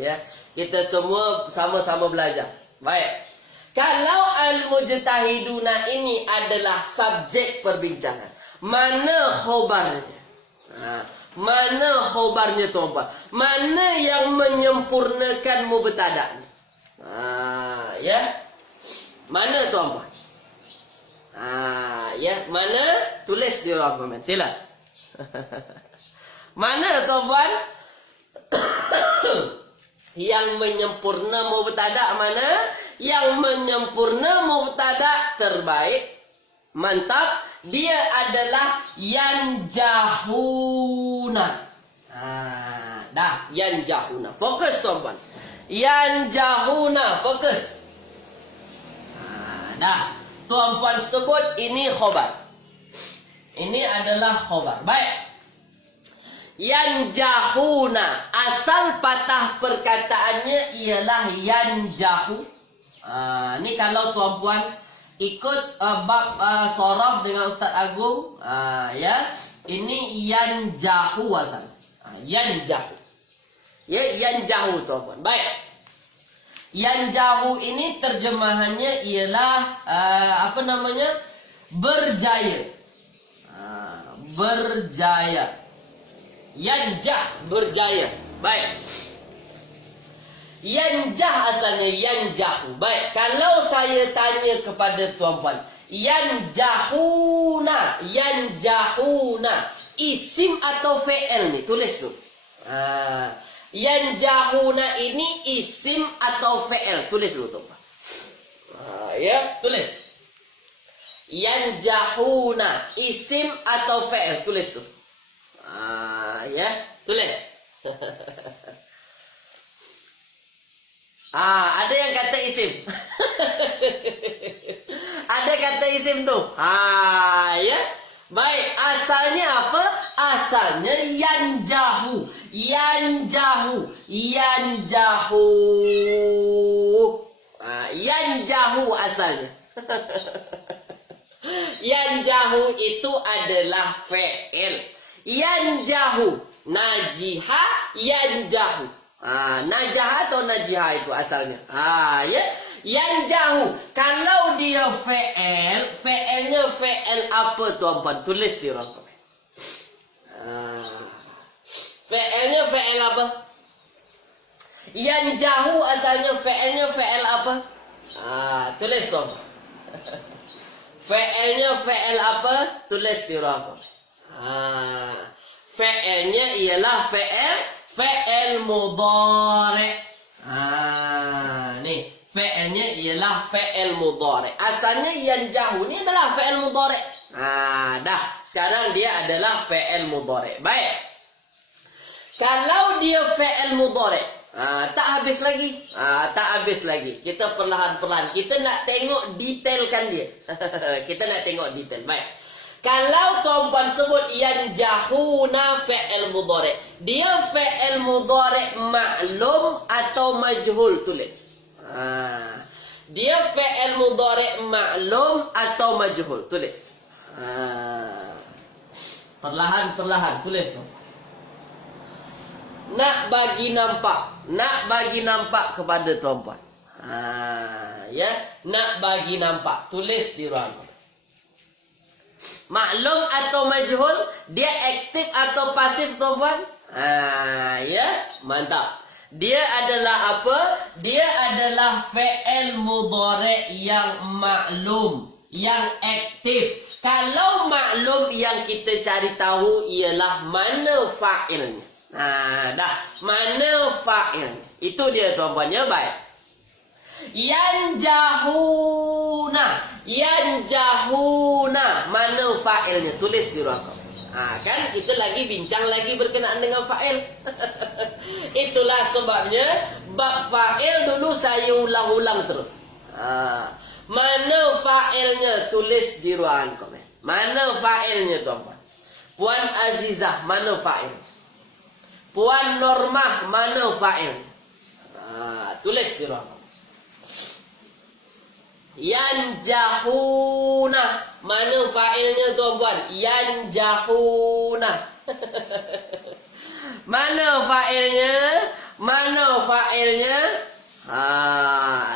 Ya. Kita semua sama-sama belajar. Baik. Kalau al-mujtahiduna ini adalah subjek perbincangan, mana khobarnya? Mana khobarnya tuan-puan? Mana yang menyempurnakan mubtada' ni? Ya. Mana tuan-puan? Ya, mana? Tulis di ruang komen. Sila. Mana tuan-puan? Yang menyempurna mubtada' mana? Yang menyempurna mubtada' terbaik. Mantap. Dia adalah yanjahuna. Dah, yanjahuna. Fokus tuan-puan. Yanjahuna, fokus. Dah. Tuan-puan sebut ini khobar. Ini adalah khobar. Baik. Yanjahuna. Asal patah perkataannya ialah yanjahu. Ni kalau tuan-puan ikut bab sorof dengan Ustaz Agung, ya, ini yanjahu asal. Yanjahu. Ya, yanjahu tuan-puan. Baik. Yanjahu ini terjemahannya ialah apa namanya? Berjaya. Berjaya. Yanjah, berjaya. Baik. Yanjah asalnya yanjahu. Baik, kalau saya tanya kepada tuan-puan, yanjahuna, yanjahuna, isim atau fi'il ni? Tulis tu. Yanjahuna ini isim atau fi'il? Tulis dulu tuan-puan. Ya, tulis. Yanjahuna, isim atau fi'il? Tulis tu. Ya, tulis. Ada yang kata isim. Ada kata isim tu. Ya. Baik, asalnya apa? Asalnya yanjahu. Yanjahu. Yanjahu. Yanjahu asalnya. Yanjahu itu adalah fi'il. Yanjahu. Najiha yanjahu. Najah atau najiha itu asalnya. Ya. Yanjahu. Kalau dia fi'il, fi'ilnya fi'il apa tuan-puan? Tulis di ruang komen. Fi'ilnya fi'il apa? Yanjahu asalnya fi'ilnya fi'il apa? Tulis tuan-puan. Fi'ilnya fi'il apa? Tulis di ruang komen. Fi'ilnya ialah fi'il mudhari'. Ni fi'ilnya ialah fi'il mudhari'. Asalnya yanjahu ni adalah fi'il mudhari'. Dah. Sekarang dia adalah fi'il mudhari'. Baik. Kalau dia fi'il mudhari', tak habis lagi. Tak habis lagi. Kita perlahan-perlahan. Kita nak tengok detailkan dia. Kita nak tengok detail. Baik. Kalau tuan-puan sebut yanjahuna fi'il mudhari', dia fi'il mudhari' maklum atau majhul? Tulis. Dia fi'il mudhari' maklum atau majhul? Tulis. Perlahan-perlahan tulis. Nak bagi nampak. Nak bagi nampak kepada tuan-puan. Ya, nak bagi nampak. Tulis di ruang. Maklum atau majhul? Dia aktif atau pasif tuan-puan? Ya, mantap. Dia adalah apa? Dia adalah fi'il mudhari' yang maklum, yang aktif. Kalau maklum, yang kita cari tahu ialah mana fa'ilnya. Dah, mana fa'ilnya? Itu dia tuan-puan ya, baik. Yanjahuna. Yanjahuna. Mana fa'ilnya? Tulis di ruang komen. Kan kita lagi bincang lagi berkenaan dengan fa'il. Itulah sebabnya bab fa'il dulu saya ulang-ulang terus. Mana fa'ilnya? Tulis di ruang komen. Mana fa'ilnya tuan-puan? Puan Azizah, mana fa'il? Puan Normah, mana fa'il? Tulis di ruang. Yanjahuna, mana fa'ilnya tuan-puan? Yanjahuna. Mana fa'ilnya? Mana fa'ilnya?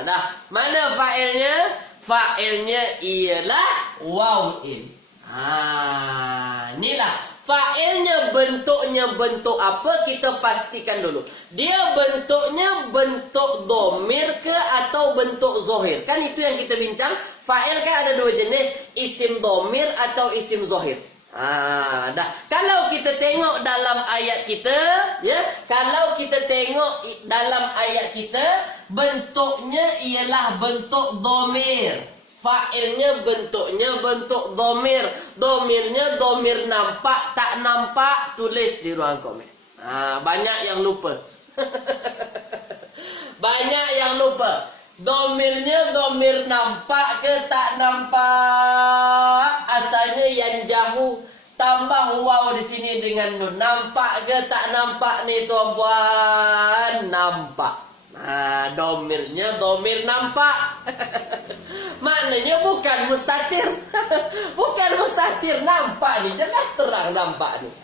Dah. Mana fa'ilnya? Fa'ilnya ialah waw'in. Inilah. Fa'ilnya bentuknya bentuk apa? Kita pastikan dulu. Dia bentuknya bentuk domir ke atau bentuk zohir? Kan itu yang kita bincang. Fa'il kan ada dua jenis. Isim domir atau isim zohir. Dah. Kalau kita tengok dalam ayat kita, ya, kalau kita tengok dalam ayat kita, bentuknya ialah bentuk domir. Fa'ilnya bentuknya bentuk domir. Domirnya domir nampak tak nampak, tulis di ruang komen. Banyak yang lupa. Banyak yang lupa. Domirnya domir nampak ke tak nampak? Asalnya yang jauh. Tambah waw di sini dengan nun. Nampak ke tak nampak nih tuan-puan? Nampak. Domirnya domir nampak. Maknanya bukan mustatir. Bukan mustatir. Nampak nih. Jelas terang nampak nih.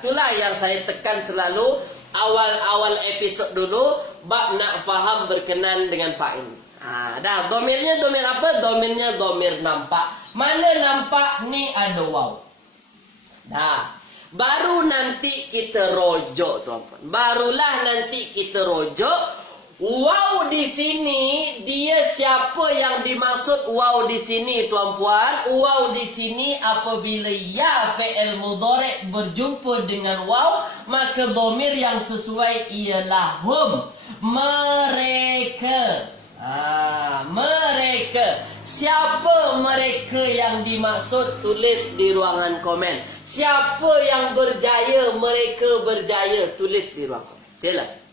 Itulah yang saya tekan selalu. Awal-awal episod dulu. Bab nak faham berkenan dengan fa'il. Dah. Domirnya domir apa? Domirnya domir nampak. Mana nampak? Ni ada waw. Dah. Baru nanti kita rojok tuan-puan. Barulah nanti kita rojok. Waw di sini, dia siapa yang dimaksud waw di sini tuan-puan? Waw di sini apabila ya fi'il mudhari' berjumpa dengan waw, maka domir yang sesuai ialah hum. Mereka. Mereka. Siapa mereka yang dimaksud? Tulis di ruangan komen. Siapa yang berjaya? Mereka berjaya. Tulis di ruang komen. Silakan.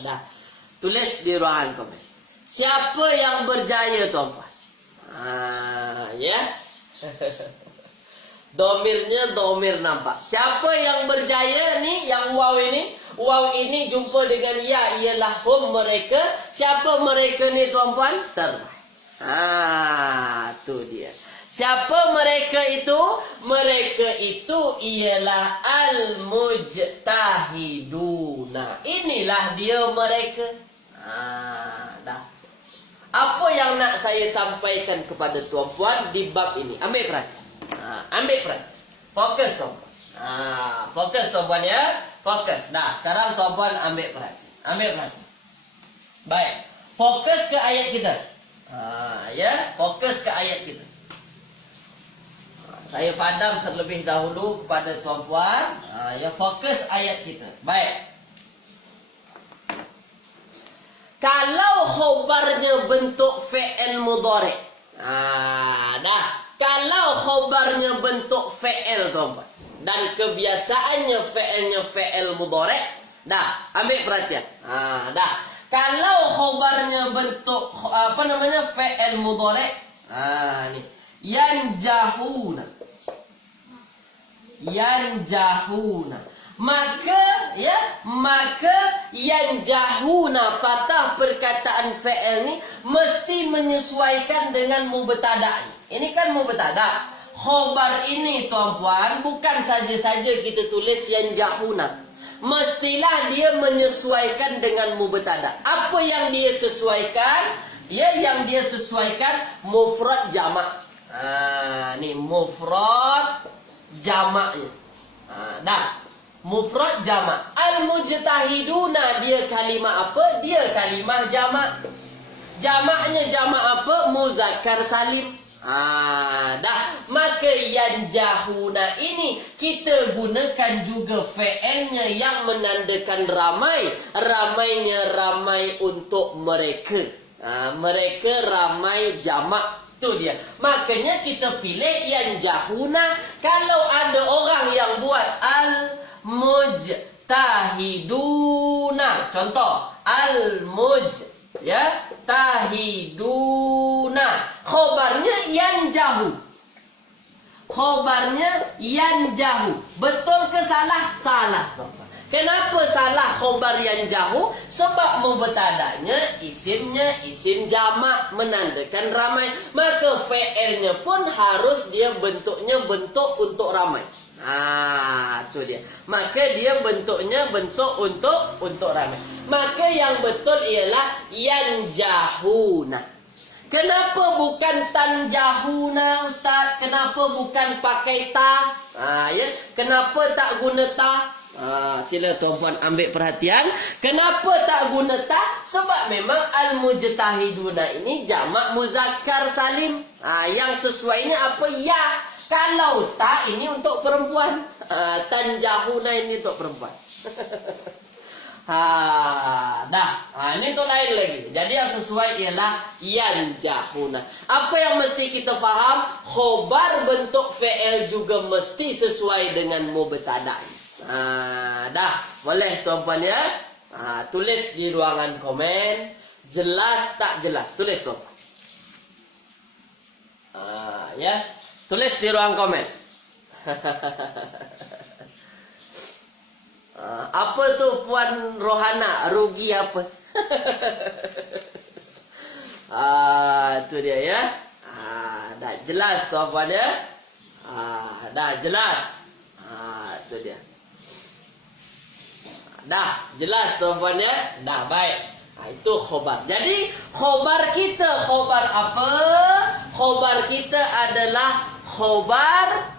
Dah. Tulis di ruangan komen. Siapa yang berjaya tuan-puan? Ya. Domirnya domir nampak. Siapa yang berjaya ni? Yang waw ini. Waw ini jumpa dengan ya. Ialah hum mereka. Siapa mereka ni tuan-puan? Terbaik. Tu dia. Siapa mereka itu? Mereka itu ialah al-mujtahiduna. Inilah dia mereka. Dah. Apa yang nak saya sampaikan kepada tuan-puan di bab ini? Ambil perhatian. Ambil perhatian. Fokus tuan-puan. Fokus tuan-puan ya. Fokus. Dah. Sekarang tuan-puan ambil perhatian. Ambil perhatian. Baik. Fokus ke ayat kita. Ya. Fokus ke ayat kita. Saya padam terlebih dahulu kepada tuan-puan. Ya, fokus ayat kita. Baik. Kalau khobarnya bentuk fi'il mudhari'. Dah. Kalau khobarnya bentuk fi'il tuan-puan. Dan kebiasaannya fi'ilnya fi'il mudhari'. Dah. Ambil perhatian. Dah. Kalau khobarnya bentuk fi'il mudhari'. Ni. Yanjahuna. Yanjahuna. Maka yanjahuna, patah perkataan fi'il ni mesti menyesuaikan dengan mubtada'. Ini kan mubtada'. Khobar ini tuan-puan bukan saja-saja kita tulis yanjahuna. Mestilah dia menyesuaikan dengan mubtada'. Apa yang dia sesuaikan? Ya, yang dia sesuaikan mufrad jamak. Ni mufrad jamaknya. Dah. Mufrad jamak. Al-mujtahiduna, dia kalimah apa? Dia kalimah jamak. Jamaknya jamak apa? Muzakkar salim. Dah. Maka yanjahuna ini kita gunakan juga fi'ilnya yang menandakan ramai. Ramainya ramai untuk mereka. Mereka ramai jamak. Tu dia. Makanya kita pilih yanjahuna. Kalau ada orang yang buat al-mujtahiduna. Contoh. Al-mujtahiduna. Khobarnya yanjahu. Khobarnya yanjahu. Betul ke salah? Salah. Kenapa salah khobar yanjahu? Sebab mubtada'nya isimnya isim jamak menandakan ramai. Maka fi'ilnya pun harus dia bentuknya bentuk untuk ramai. Itu dia. Maka dia bentuknya bentuk untuk ramai. Maka yang betul ialah yanjahuna. Kenapa bukan tanjahuna, Ustaz? Kenapa bukan pakai ta? Ya. Kenapa tak guna ta? Sila tuan-puan ambil perhatian. Kenapa tak guna ta? Sebab memang al-mujtahiduna ini jamak muzakkar salim. Yang sesuainya apa? Ya. Kalau ta ini untuk perempuan, tanjahuna ini untuk perempuan. Ini untuk lain lagi. Jadi yang sesuai ialah yanjahuna. Apa yang mesti kita faham? Khobar bentuk fi'il juga mesti sesuai dengan mubtada. Boleh tuan-puan ya? Tulis di ruangan komen. Jelas tak jelas? Tulis tuan. Ya. Tulis di ruang komen. Apa tu Puan Rohana? Rugi apa? Itu dia ya. Dah jelas tuan-puan ya. Dah jelas. Itu dia. Dah jelas tuan-puan ya. Dah baik. Itu khobar. Jadi khobar kita khobar apa? Khobar kita adalah khobar.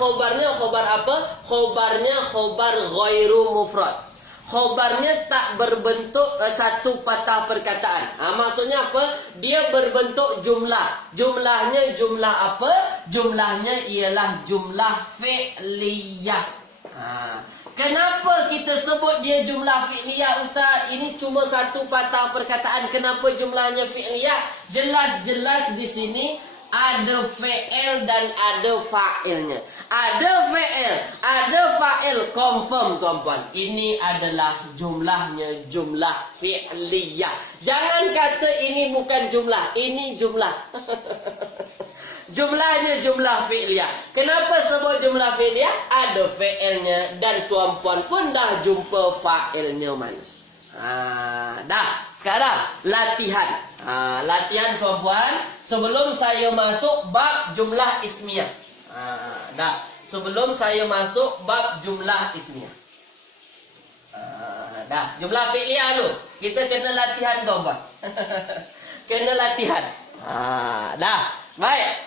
Khobarnya khobar apa? Khobarnya khobar ghairu mufrad. Khobarnya tak berbentuk satu patah perkataan. Maksudnya apa? Dia berbentuk jumlah. Jumlahnya jumlah apa? Jumlahnya ialah jumlah fi'liyah. Kenapa kita sebut dia jumlah fi'liyah, Ustaz? Ini cuma satu patah perkataan. Kenapa jumlahnya fi'liyah? Jelas-jelas di sini ada fi'il dan ada fa'ilnya. Ada fa'il, confirm tuan-puan. Ini adalah jumlahnya jumlah fi'liyah. Jangan kata ini bukan jumlah, ini jumlah. Jumlahnya jumlah fi'liyah. Kenapa sebut jumlah fi'liyah? Ada fi'ilnya dan tuan-puan pun dah jumpa fa'ilnya mana. Dah. Sekarang latihan. Latihan tuan-puan sebelum saya masuk bab jumlah ismiyah. Dah. Sebelum saya masuk bab jumlah ismiyah. Dah. Jumlah fi'liyah dulu. Kita kena latihan tuan-puan. Kena latihan. Dah. Baik.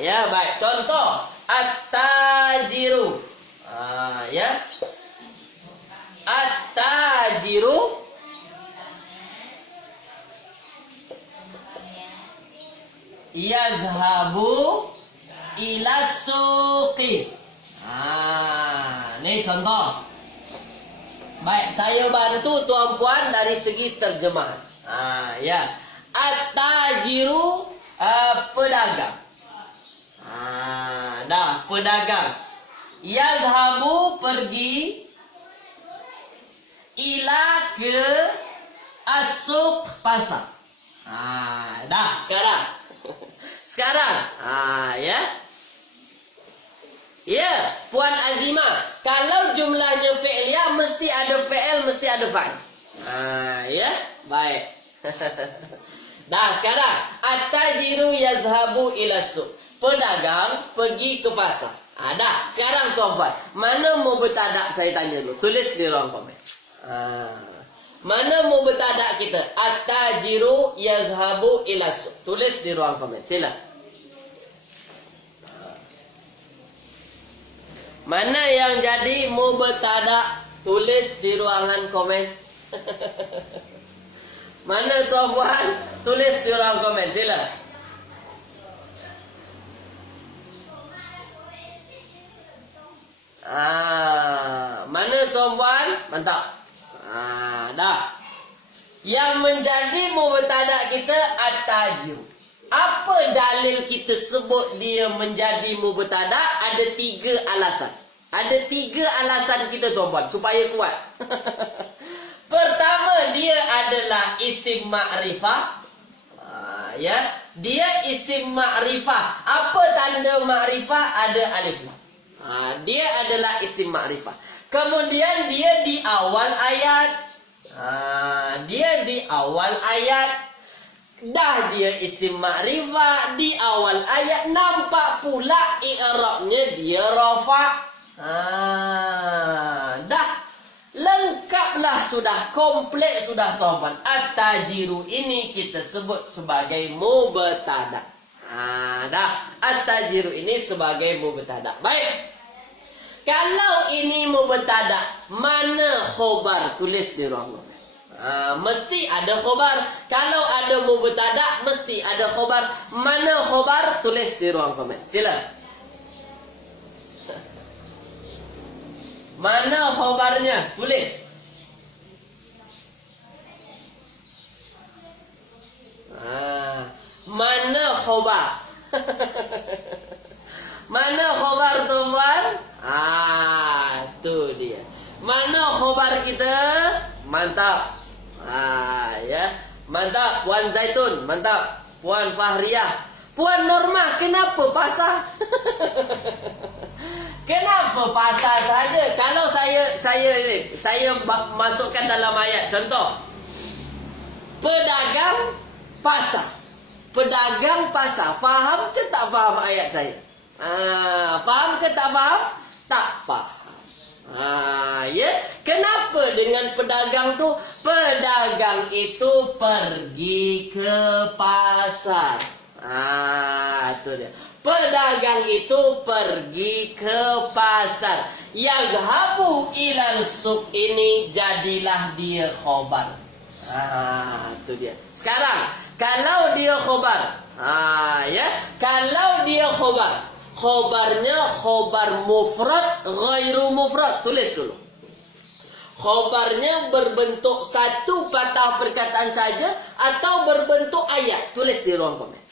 Ya, baik. Contoh, at-tajiru. Ya. At-tajiru yazhabu ila suqi. Ni contoh. Baik, saya bantu tuan-puan dari segi terjemahan. Ya. At-tajiru pedagang. Dah, pedagang. Yazhabu pergi ila ke asuk pasar. Dah, sekarang. Sekarang. Ya. Ya, Puan Azimah. Kalau jumlahnya fi'liyah mesti ada fi'il, mesti ada fa'il. Ya, baik. Dah, sekarang. At-tajiru yazhabu ila suq. Pedagang pergi ke pasar. Dah, sekarang tuan-puan. Mana mubtada saya tanya dulu. Tulis di ruang komen. Mana mubtada kita? At-tajiru yazhabu ila suq. Tulis di ruang komen. Sila. Mana yang jadi mubtada? Tulis di ruangan komen. Mana tuan-puan? Tulis di ruang komen. Sila. Mana tuan-puan? Mantap. Dah. Yang menjadi mubtada kita at-tajir. Apa dalil kita sebut dia menjadi mubtada? Ada 3 alasan. Ada 3 alasan kita tuan-puan supaya kuat. Pertama, dia adalah isim ma'rifah. Ya, dia isim ma'rifah. Apa tanda ma'rifah? Ada alif lam. Dia adalah isim ma'rifah. Kemudian dia di awal ayat. Dia di awal ayat. Dah dia isim ma'rifah di awal ayat, nampak pula i'rabnya dia rafa'. Dah lengkaplah, sudah komplit sudah tuan-tuan. At-tajiru ini kita sebut sebagai mubtada. Dah at-tajiru ini sebagai mubtada. Baik. Kalau ini mubtada, mana khobar? Tulis di ruang komen. Mesti ada khobar. Kalau ada mubtada, mesti ada khobar. Mana khobar? Tulis di ruang komen. Sila. Mana khobarnya? Tulis. Mana khobar? Mana khobar tuan? Tu dia. Mana khobar kita? Mantap. Ya. Mantap Puan Zaitun, mantap. Puan Fahriyah. Puan Normah, kenapa pasal? Kenapa pasal saja? Kalau saya masukkan dalam ayat, contoh. Pedagang pasar. Pedagang pasar. Faham ke tak faham ayat saya? Faham ke tak faham? Tak faham. Ya. Kenapa dengan pedagang tu? Pedagang itu pergi ke pasar. Tu dia. Pedagang itu pergi ke pasar. Yazhabu ilal suq ini jadilah dia khobar. Tu dia. Sekarang kalau dia khobar, ya, kalau dia khobar, khobarnya khobar mufrad ghairu mufrad. Tulis dulu. Khobarnya berbentuk satu patah perkataan saja atau berbentuk ayat. Tulis di ruang komen.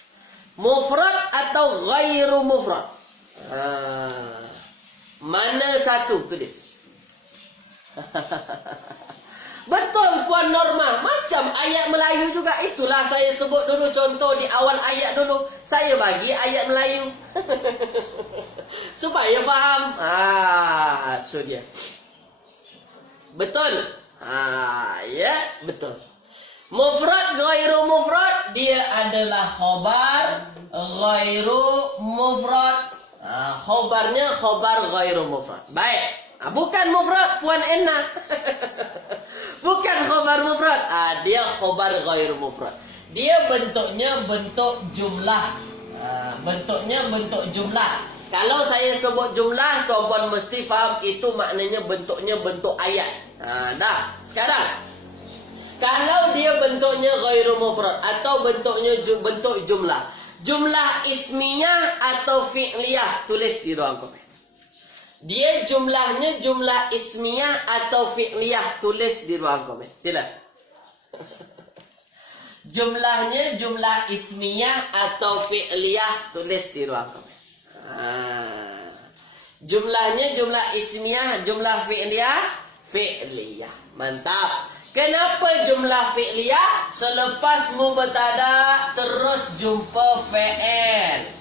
Mufrad atau ghairu mufrad. Mana satu? Tulis. Betul Puan Norma. Macam ayat Melayu juga. Itulah saya sebut dulu contoh di awal ayat dulu. Saya bagi ayat Melayu. Supaya faham. Itu dia. Betul. Ya, betul. Mufrad ghairu mufrad, dia adalah khobar ghairu mufrad. Khobarnya khobar ghairu mufrad. Baik. Bukan mufrad Puan Enna. Bukan khobar mufrad. Dia khobar ghairu mufrad. Dia bentuknya bentuk jumlah. Bentuknya bentuk jumlah. Kalau saya sebut jumlah, tuan-puan mesti faham itu maknanya bentuknya bentuk ayat. Dah. Sekarang kalau dia bentuknya ghairu mufrad atau bentuknya bentuk jumlah. Jumlah ismiyah atau fi'liyah. Tulis di ruang komen. Dia jumlahnya jumlah ismiyah atau fi'liyah. Tulis di ruang komen. Sila. Jumlahnya jumlah ismiyah atau fi'liyah. Tulis di ruang komen. Jumlahnya jumlah ismiyah, jumlah fi'liyah. Fi'liyah. Mantap. Kenapa jumlah fi'liyah? Selepas mubtada terus jumpa fi'il.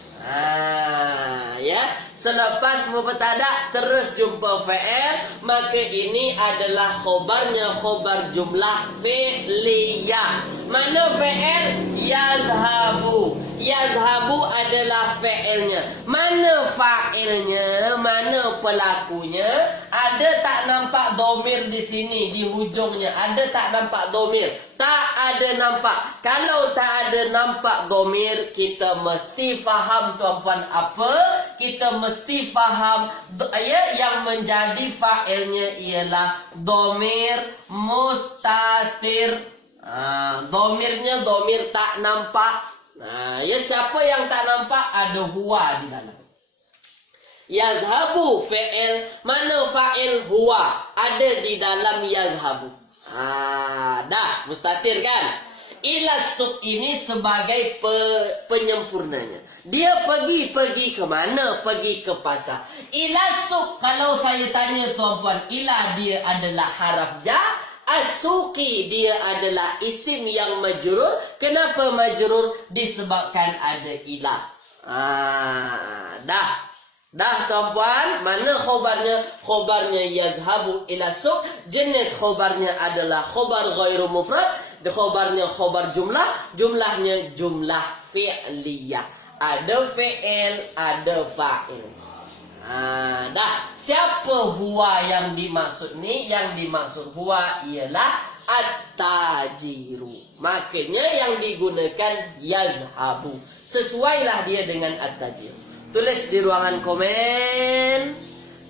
Ya, selepas mubtada terus jumpa fi'il, maka ini adalah khobarnya khobar jumlah fi'liyah. Mana fi'il? Yazhabu. Yazhabu adalah fi'ilnya. Mana fa'ilnya? Mana pelakunya? Ada tak nampak domir di sini, di hujungnya? Ada tak nampak domir? Tak ada nampak. Kalau tak ada nampak domir, kita mesti faham tuan-puan apa? Kita mesti faham ya, yang menjadi fa'ilnya ialah domir mustatir. Domirnya domir tak nampak. Ya, siapa yang tak nampak? Ada huwa di dalam. Yazhabu fi'il. Mana fa'il? Huwa. Ada di dalam yazhabu. Dah, mustatir kan? Ila suq ini sebagai penyempurnanya. Dia pergi ke mana? Pergi ke pasar. Ila suq, kalau saya tanya tuan-puan, ila dia adalah haraf jar As-suqi dia adalah isim yang majrur. Kenapa majrur? Disebabkan ada ilah. Dah tuan-puan, mana khobarnya? Khobarnya yazhabu ila suq. Jenis khobarnya adalah khobar ghairu mufrad. Khobarnya khobar jumlah. Jumlahnya jumlah fi'liyah. Ada fi'il, ada fa'il. Siapa huwa yang dimaksud ni? Yang dimaksud huwa ialah at-tajiru. Makanya yang digunakan yazhabu. Sesuailah dia dengan at-tajiru. Tulis di ruangan komen.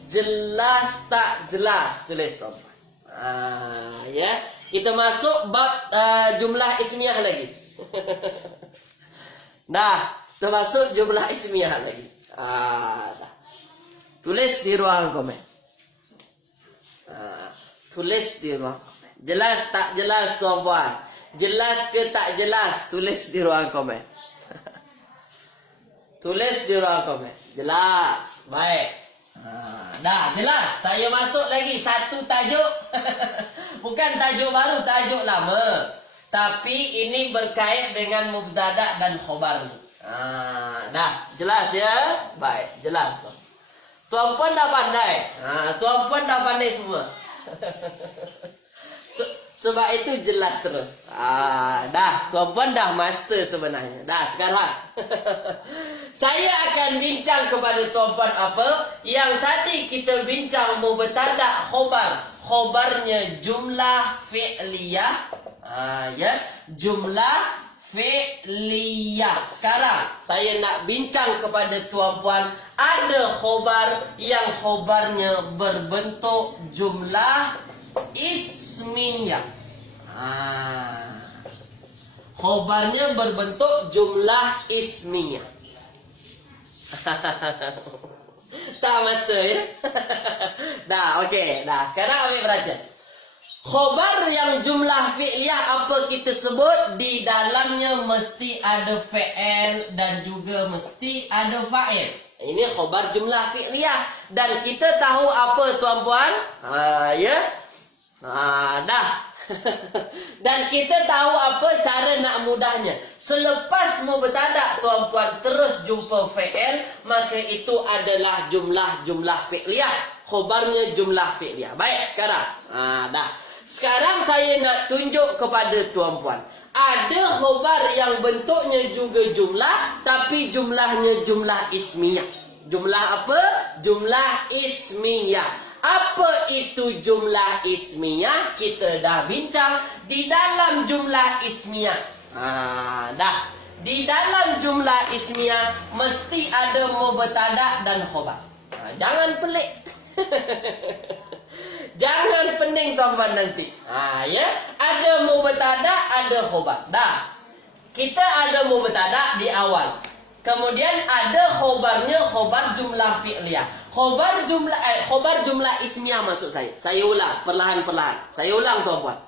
Jelas tak jelas? Tulis tuan-tuan. Ya. Kita masuk bab jumlah ismiyah lagi. Kita masuk jumlah ismiyah lagi. Dah. Tulis di ruang komen. Tulis di ruang komen. Jelas tak jelas tuan-puan? Jelas ke tak jelas? Tulis di ruang komen. Tulis di ruang komen. Jelas. Baik. Dah jelas. Saya masuk lagi satu tajuk. Bukan tajuk baru, tajuk lama. Tapi ini berkait dengan mubtada dan khobar. Dah jelas ya? Baik, jelas tuan. Tuan-puan dah pandai. Tuan-puan dah pandai semua. Sebab itu jelas terus. Dah, tuan-puan dah master sebenarnya. Dah, sekarang. Saya akan bincang kepada tuan-puan apa? Yang tadi kita bincang mubtada khobar. Khobarnya jumlah fi'liyah. Ya, jumlah fi'liyah. Sekarang saya nak bincang kepada tuan-puan, ada khobar yang khobarnya berbentuk jumlah ismiyah. Khobarnya berbentuk jumlah ismiyah. Tak master ya? Dah, okey. Dah, sekarang ambil perhatian. Khobar yang jumlah fi'liyah apa kita sebut? Di dalamnya mesti ada fi'il dan juga mesti ada fa'il. Ini khobar jumlah fi'liyah. Dan kita tahu apa tuan-puan? Ya? Dah. Dan kita tahu apa cara nak mudahnya. Selepas mubtada tuan-puan terus jumpa fi'il, maka itu adalah jumlah fi'liyah. Khobarnya jumlah fi'liyah. Baik, sekarang. Dah. Sekarang saya nak tunjuk kepada tuan-puan. Ada khobar yang bentuknya juga jumlah, tapi jumlahnya jumlah ismiyah. Jumlah apa? Jumlah ismiyah. Apa itu jumlah ismiyah? Kita dah bincang di dalam jumlah ismiyah. Dah. Di dalam jumlah ismiyah mesti ada mubtada dan khobar. Jangan pelik. Jangan pening tuan-tuan nanti. Ya, ada mubtada, ada khobar. Dah. Kita ada mubtada di awal. Kemudian ada khobarnya, khobar jumlah fi'liyah. Khobar jumlah ismiyah maksud saya. Saya ulang perlahan-perlahan. Saya ulang tuan-tuan.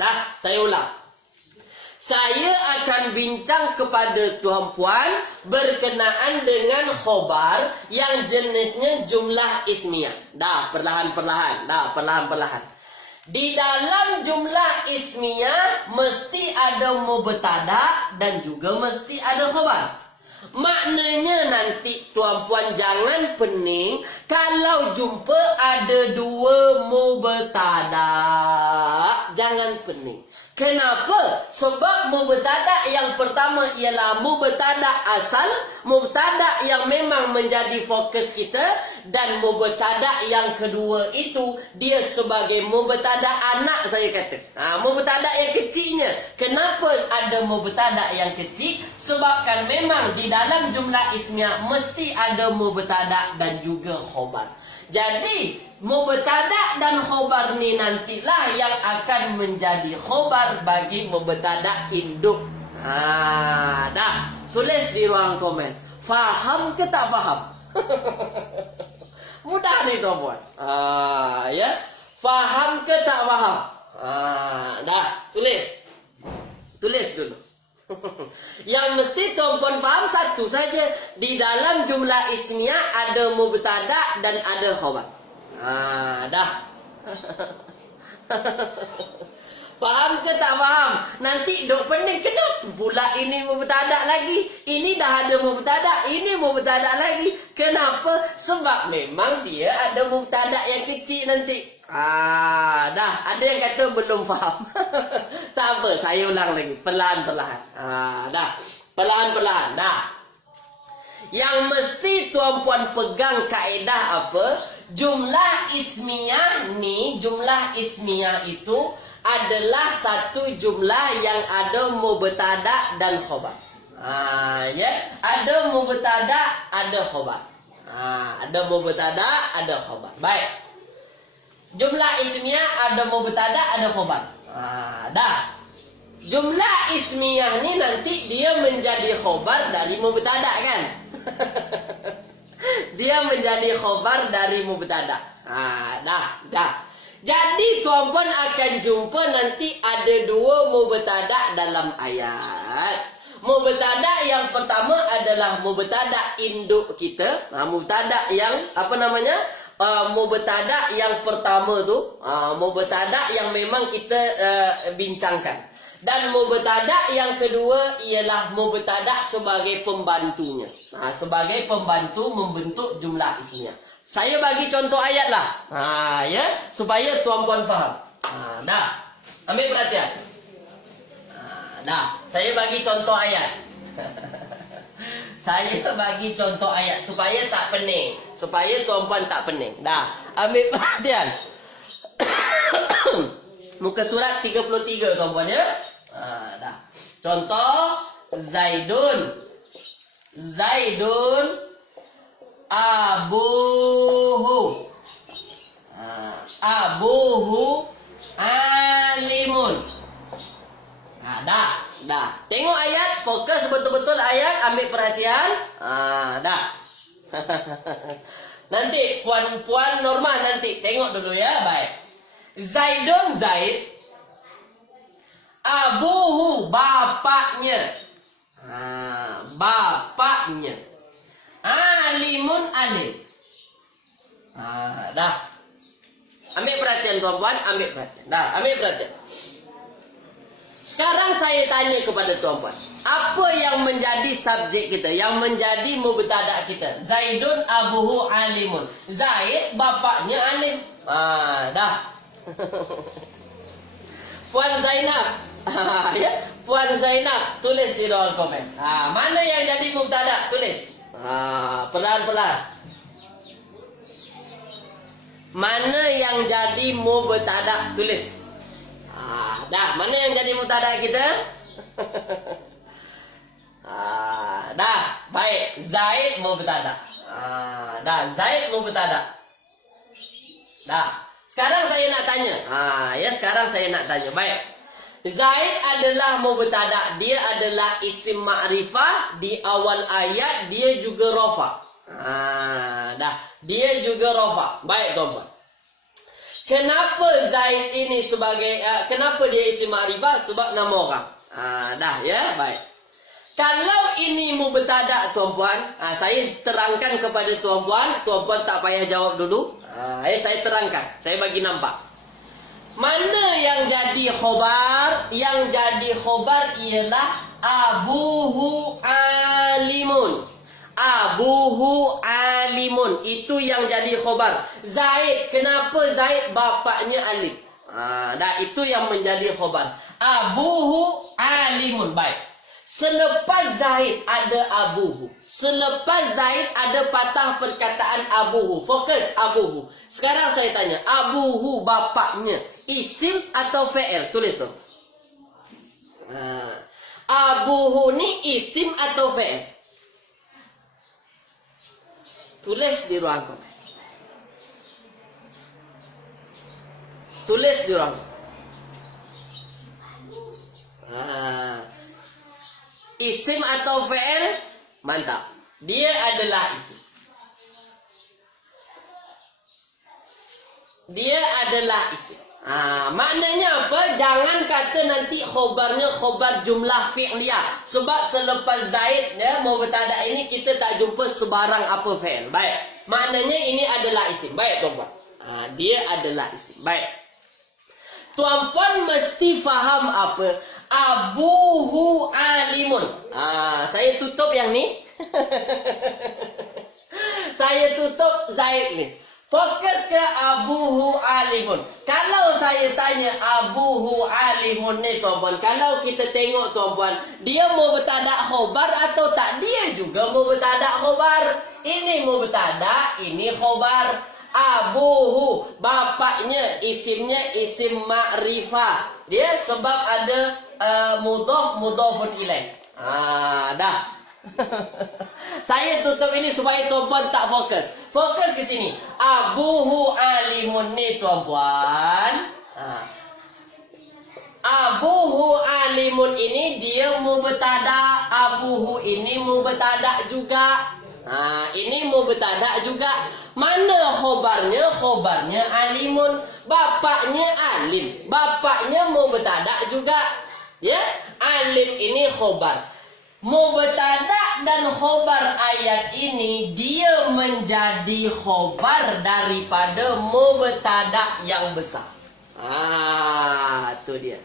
Dah, saya ulang. Saya akan bincang kepada tuan-puan berkenaan dengan khobar yang jenisnya jumlah ismiyah. Dah, perlahan-perlahan. Dah, perlahan-perlahan. Di dalam jumlah ismiyah mesti ada mubtada dan juga mesti ada khobar. Maknanya nanti tuan-puan jangan pening kalau jumpa ada dua mubtada. Jangan pening. Kenapa? Sebab mubtada yang pertama ialah mubtada asal, mubtada yang memang menjadi fokus kita, dan mubtada yang kedua itu dia sebagai mubtada anak saya kata. Mubtada yang kecilnya. Kenapa ada mubtada yang kecil? Sebabkan memang di dalam jumlah ismiyah mesti ada mubtada dan juga khobar. Jadi mubtada dan khobar ni nantilah yang akan menjadi khobar bagi mubtada induk. Dah. Tulis di ruang komen. Faham ke tak faham? Mudah ni tuan-puan. Ya. Faham ke tak faham? Dah. Tulis. Tulis dulu. Yang mesti tuan-puan faham satu saja. Di dalam jumlah ismiyah ada mubtada dan ada khobar. Dah. Faham ke tak faham? Nanti dok pening, kenapa pula ini mubtada lagi? Ini dah ada mubtada, ini mubtada lagi. Kenapa? Sebab memang dia ada mubtada yang kecil nanti. Dah. Ada yang kata belum faham. Tak apa, saya ulang lagi. Perlahan-perlahan. Dah. Perlahan-perlahan. Dah. Yang mesti tuan-puan pegang kaedah apa? Jumlah ismiyah ni, jumlah ismiyah itu adalah satu jumlah yang ada mubtada dan khabar. Ya, ada mubtada, ada khabar. Ada mubtada, ada khabar. Baik. Jumlah ismiyah ada mubtada, ada khabar. Dah. Jumlah ismiyah ni nanti dia menjadi khabar dari mubtada kan? Dia menjadi khabar dari mubtada. Dah. Jadi tuan-puan akan jumpa nanti ada dua mubtada dalam ayat. Mubtada yang pertama adalah mubtada induk kita. Mubtada yang apa namanya? Mubtada yang pertama tu, mubtada yang memang kita bincangkan. Dan mubtada yang kedua ialah mubtada sebagai pembantunya. Sebagai pembantu membentuk jumlah isinya. Saya bagi contoh ayat lah. Ya, supaya tuan-puan faham. Dah. Ambil perhatian. Dah. Saya bagi contoh ayat. Saya bagi contoh ayat supaya tak pening. Supaya tuan-puan tak pening. Dah. Ambil perhatian. Muka surat 33 tuan-puan ya. Dah. Contoh Zaidun abuhu. Abuhu alimun. Dah. Tengok ayat, fokus betul-betul ayat, ambil perhatian. Dah. Nanti puan-puan normal nanti tengok dulu ya, baik. Zaidun Zaid. Abuhu bapaknya. Bapaknya. Alimun alim. Dah. Ambil perhatian tuan-puan, ambil perhatian. Dah, ambil perhatian. Sekarang saya tanya kepada tuan-puan, apa yang menjadi subjek kita, yang menjadi mubtada kita? Zaidun abuhu alimun. Zaid bapaknya alim. Dah. Puan Zainab. Ya, Puan Zainab tulis di ruang komen. Mana yang jadi mubtada? Tulis. Pelan-pelan. Mana yang jadi mubtada? Tulis. Dah, mana yang jadi mubtada kita? Dah, baik. Zaid mubtada. Dah, Zaid mubtada. Dah. Sekarang saya nak tanya. Ya, sekarang saya nak tanya. Baik. Zaid adalah mubtada, dia adalah isim ma'rifah di awal ayat, dia juga rafa. Dah, dia juga rafa. Baik tuan-tuan. Kenapa Zaid ini sebagai kenapa dia isim ma'rifah? Sebab nama orang. Dah ya, baik. Kalau ini mubtada tuan-puan, saya terangkan kepada tuan-puan, tuan-puan tak payah jawab dulu. Saya terangkan, saya bagi nampak. Mana yang jadi khobar? Yang jadi khobar ialah abuhu alimun. Abuhu alimun. Itu yang jadi khobar. Zaid. Kenapa Zaid? Bapaknya alim. Dah, itu yang menjadi khobar. Abuhu alimun. Baik. Selepas Zaid ada abuhu. Selepas Zaid ada patah perkataan abuhu. Fokus abuhu. Sekarang saya tanya, abuhu bapaknya isim atau fi'il? Tulis tu. Abuhu ni isim atau fi'il? Tulis di ruang komen. Tulis di ruang. Isim atau fi'il? Mantap. Dia adalah isim. Dia adalah isim. Maknanya apa? Jangan kata nanti khobarnya khobar jumlah fi'liyah. Sebab selepas Zaid ya, mubtada ini kita tak jumpa sebarang apa fi'il. Baik. Maknanya ini adalah isim. Baik tuan-tuan. Dia adalah isim. Baik. Tuan-puan mesti faham apa? Abuhu alimun. Saya tutup yang ni. Saya tutup Zaid ni. Fokus ke abuhu alimun. Kalau saya tanya abuhu alimun ni tuan-puan, kalau kita tengok tuan-puan, dia mau bertadak khobar atau tak? Dia juga mau bertadak khobar. Ini mau bertadak, ini khobar. Abuhu, bapaknya, isimnya isim ma'rifah. Dia sebab ada mudhafun ilaih. Dah. Saya tutup ini supaya tuan-puan tak fokus. Fokus ke sini. Abuhu alimun ni tuan-puan. Abuhu alimun ini dia mubtada. Abuhu ini mubtada juga. Ini mubtada juga. Mana khobarnya? Khobarnya alimun. Bapaknya alim. Bapaknya mubtada juga. Ya, alim ini khobar. Mubtada dan khobar ayat ini dia menjadi khobar daripada mubtada yang besar. Tu dia.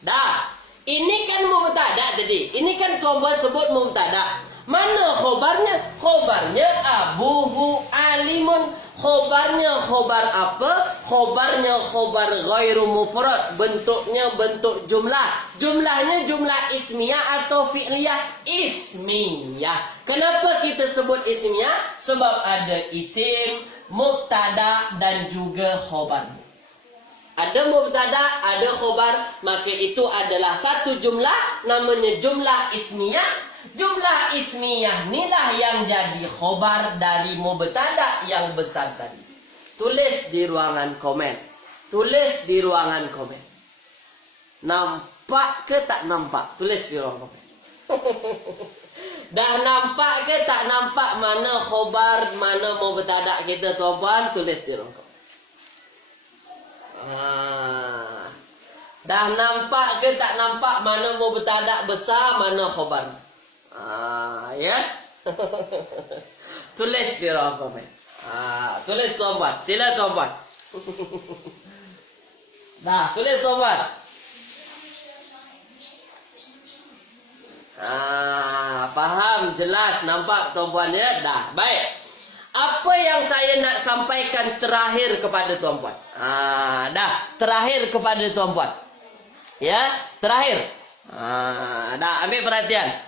Dah. Ini kan mubtada tadi. Ini kan tuan-puan sebut mubtada. Mana khobarnya? Khobarnya abuhu alimun. Khobarnya khobar apa? Khobarnya khobar ghairu mufrad. Bentuknya bentuk jumlah. Jumlahnya jumlah ismiyah atau fi'liyah? Ismiyah. Kenapa kita sebut ismiyah? Sebab ada isim, mubtada dan juga khobar. Ada mubtada, ada khobar, maka itu adalah satu jumlah, namanya jumlah ismiyah. Jumlah ismiyah inilah yang jadi khobar dari mubtada yang besar tadi. Tulis di ruangan komen. Tulis di ruangan komen. Nampak ke tak nampak? Tulis di ruangan komen. Dah nampak ke tak nampak mana khobar, mana mubtada kita tuan-puan? Tulis di ruangan komen. Dah nampak ke tak nampak mana mubtada besar, mana khobar? Ya. Tulis di ruang komen. Tulis tuan-puan. Sila tuan-puan. Dah, tulis tuan-puan. Faham, jelas, nampak tuan-puan ya? Dah, baik. Apa yang saya nak sampaikan terakhir kepada tuan-puan? Dah, terakhir kepada tuan-puan. Ya, terakhir. Dah, ambil perhatian.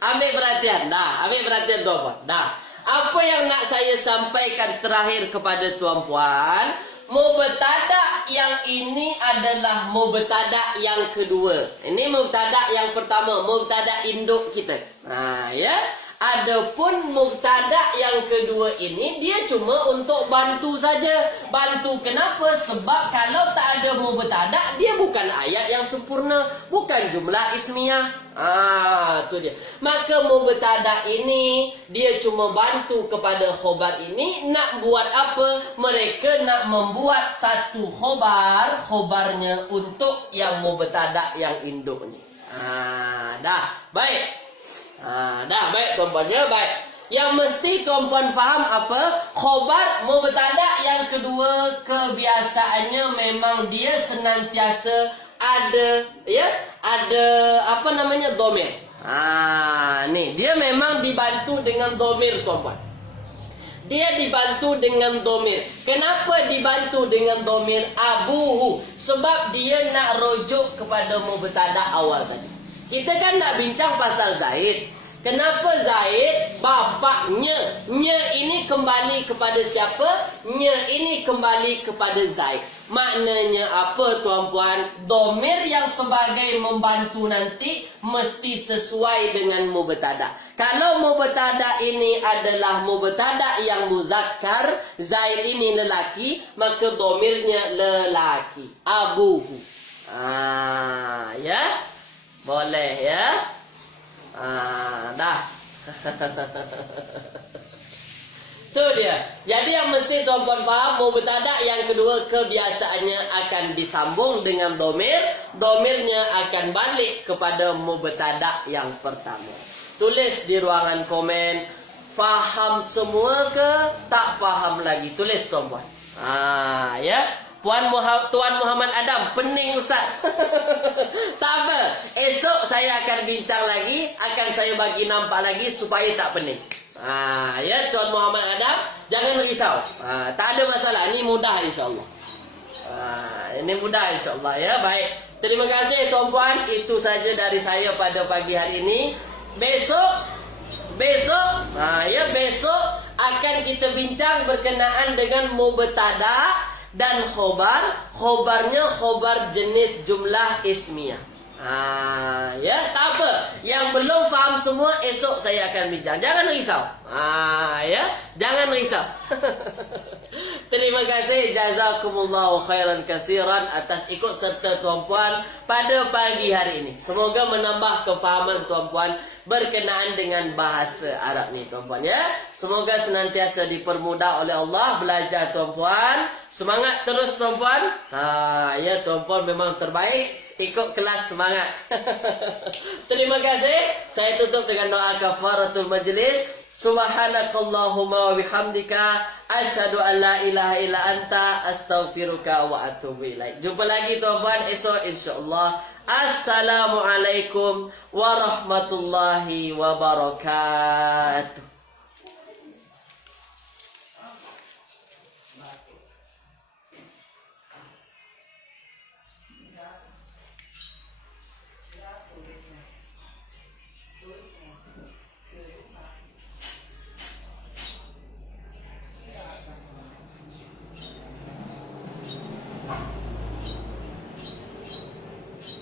Ambil perhatian. Dah, ambil perhatian tuan-puan. Dah. Apa yang nak saya sampaikan terakhir kepada tuan-puan? Mubtada yang ini adalah mubtada yang kedua. Ini mubtada yang pertama, mubtada induk kita. Ya. Adapun mubtada yang kedua ini dia cuma untuk bantu saja. Bantu kenapa? Sebab kalau tak ada mubtada, dia bukan ayat yang sempurna, bukan jumlah ismiyah. Tu dia. Maka mubtada ini dia cuma bantu kepada khobar ini. Nak buat apa? Mereka nak membuat satu khobar, khobarnya untuk yang mubtada yang induk ni. Dah, baik. Dah, baik tuan-puan ya, baik. Yang mesti tuan-puan faham apa? Khobar mubtada yang kedua kebiasaannya memang dia senantiasa ada, ya, ada apa namanya, dhamir. Ni dia memang dibantu dengan dhamir tuan-puan. Dia dibantu dengan dhamir. Kenapa dibantu dengan dhamir? Abuhu. Sebab dia nak rujuk kepada mubtada awal tadi. Kita kan nak bincang pasal Zaid. Kenapa Zaid? Bapaknya. Nya ini kembali kepada siapa? Nya ini kembali kepada Zaid. Maknanya apa tuan-puan? Dhamir yang sebagai membantu nanti mesti sesuai dengan mubtada. Kalau mubtada ini adalah mubtada yang muzakkar, Zaid ini lelaki, maka dhamirnya lelaki. Abuhu. Ya? Boleh ya? Dah. Tu dia. Jadi yang mesti tuan-puan faham, mubtada yang kedua kebiasaannya akan disambung dengan dhamir. Dhamirnya akan balik kepada mubtada yang pertama. Tulis di ruangan komen. Faham semua ke tak faham lagi? Tulis tuan-puan. Ya. Tuan Muhammad Adam, pening Ustaz. Tak apa. Esok saya akan bincang lagi, akan saya bagi nampak lagi supaya tak pening. Ya Tuan Muhammad Adam, jangan risau. Tak ada masalah. Ini mudah insya-Allah. Ini mudah insya-Allah ya. Baik. Terima kasih tuan-puan. Itu saja dari saya pada pagi hari ini. Besok akan kita bincang berkenaan dengan mubtada dan khobar. Khobarnya khobar jenis jumlah ismiyah. Ya, tak apa. Yang belum faham semua esok saya akan bincang. Jangan risau. Ya, jangan risau. Terima kasih, jazakumullahu khairan katsiran atas ikut serta tuan-puan pada pagi hari ini. Semoga menambah kefahaman tuan-puan berkenaan dengan bahasa Arab ni tuan-puan ya. Semoga senantiasa dipermudah oleh Allah belajar tuan-puan. Semangat terus tuan-puan. Ya tuan-puan memang terbaik. Ikut kelas semangat. Terima kasih. Saya tutup dengan doa kafaratul majlis. Subhanakallahumma wa bihamdika asyhadu an la ilaha illa anta astaghfiruka wa atubu ilaik. Jumpa lagi tuan-puan esok insyaallah. Assalamualaikum warahmatullahi wabarakatuh.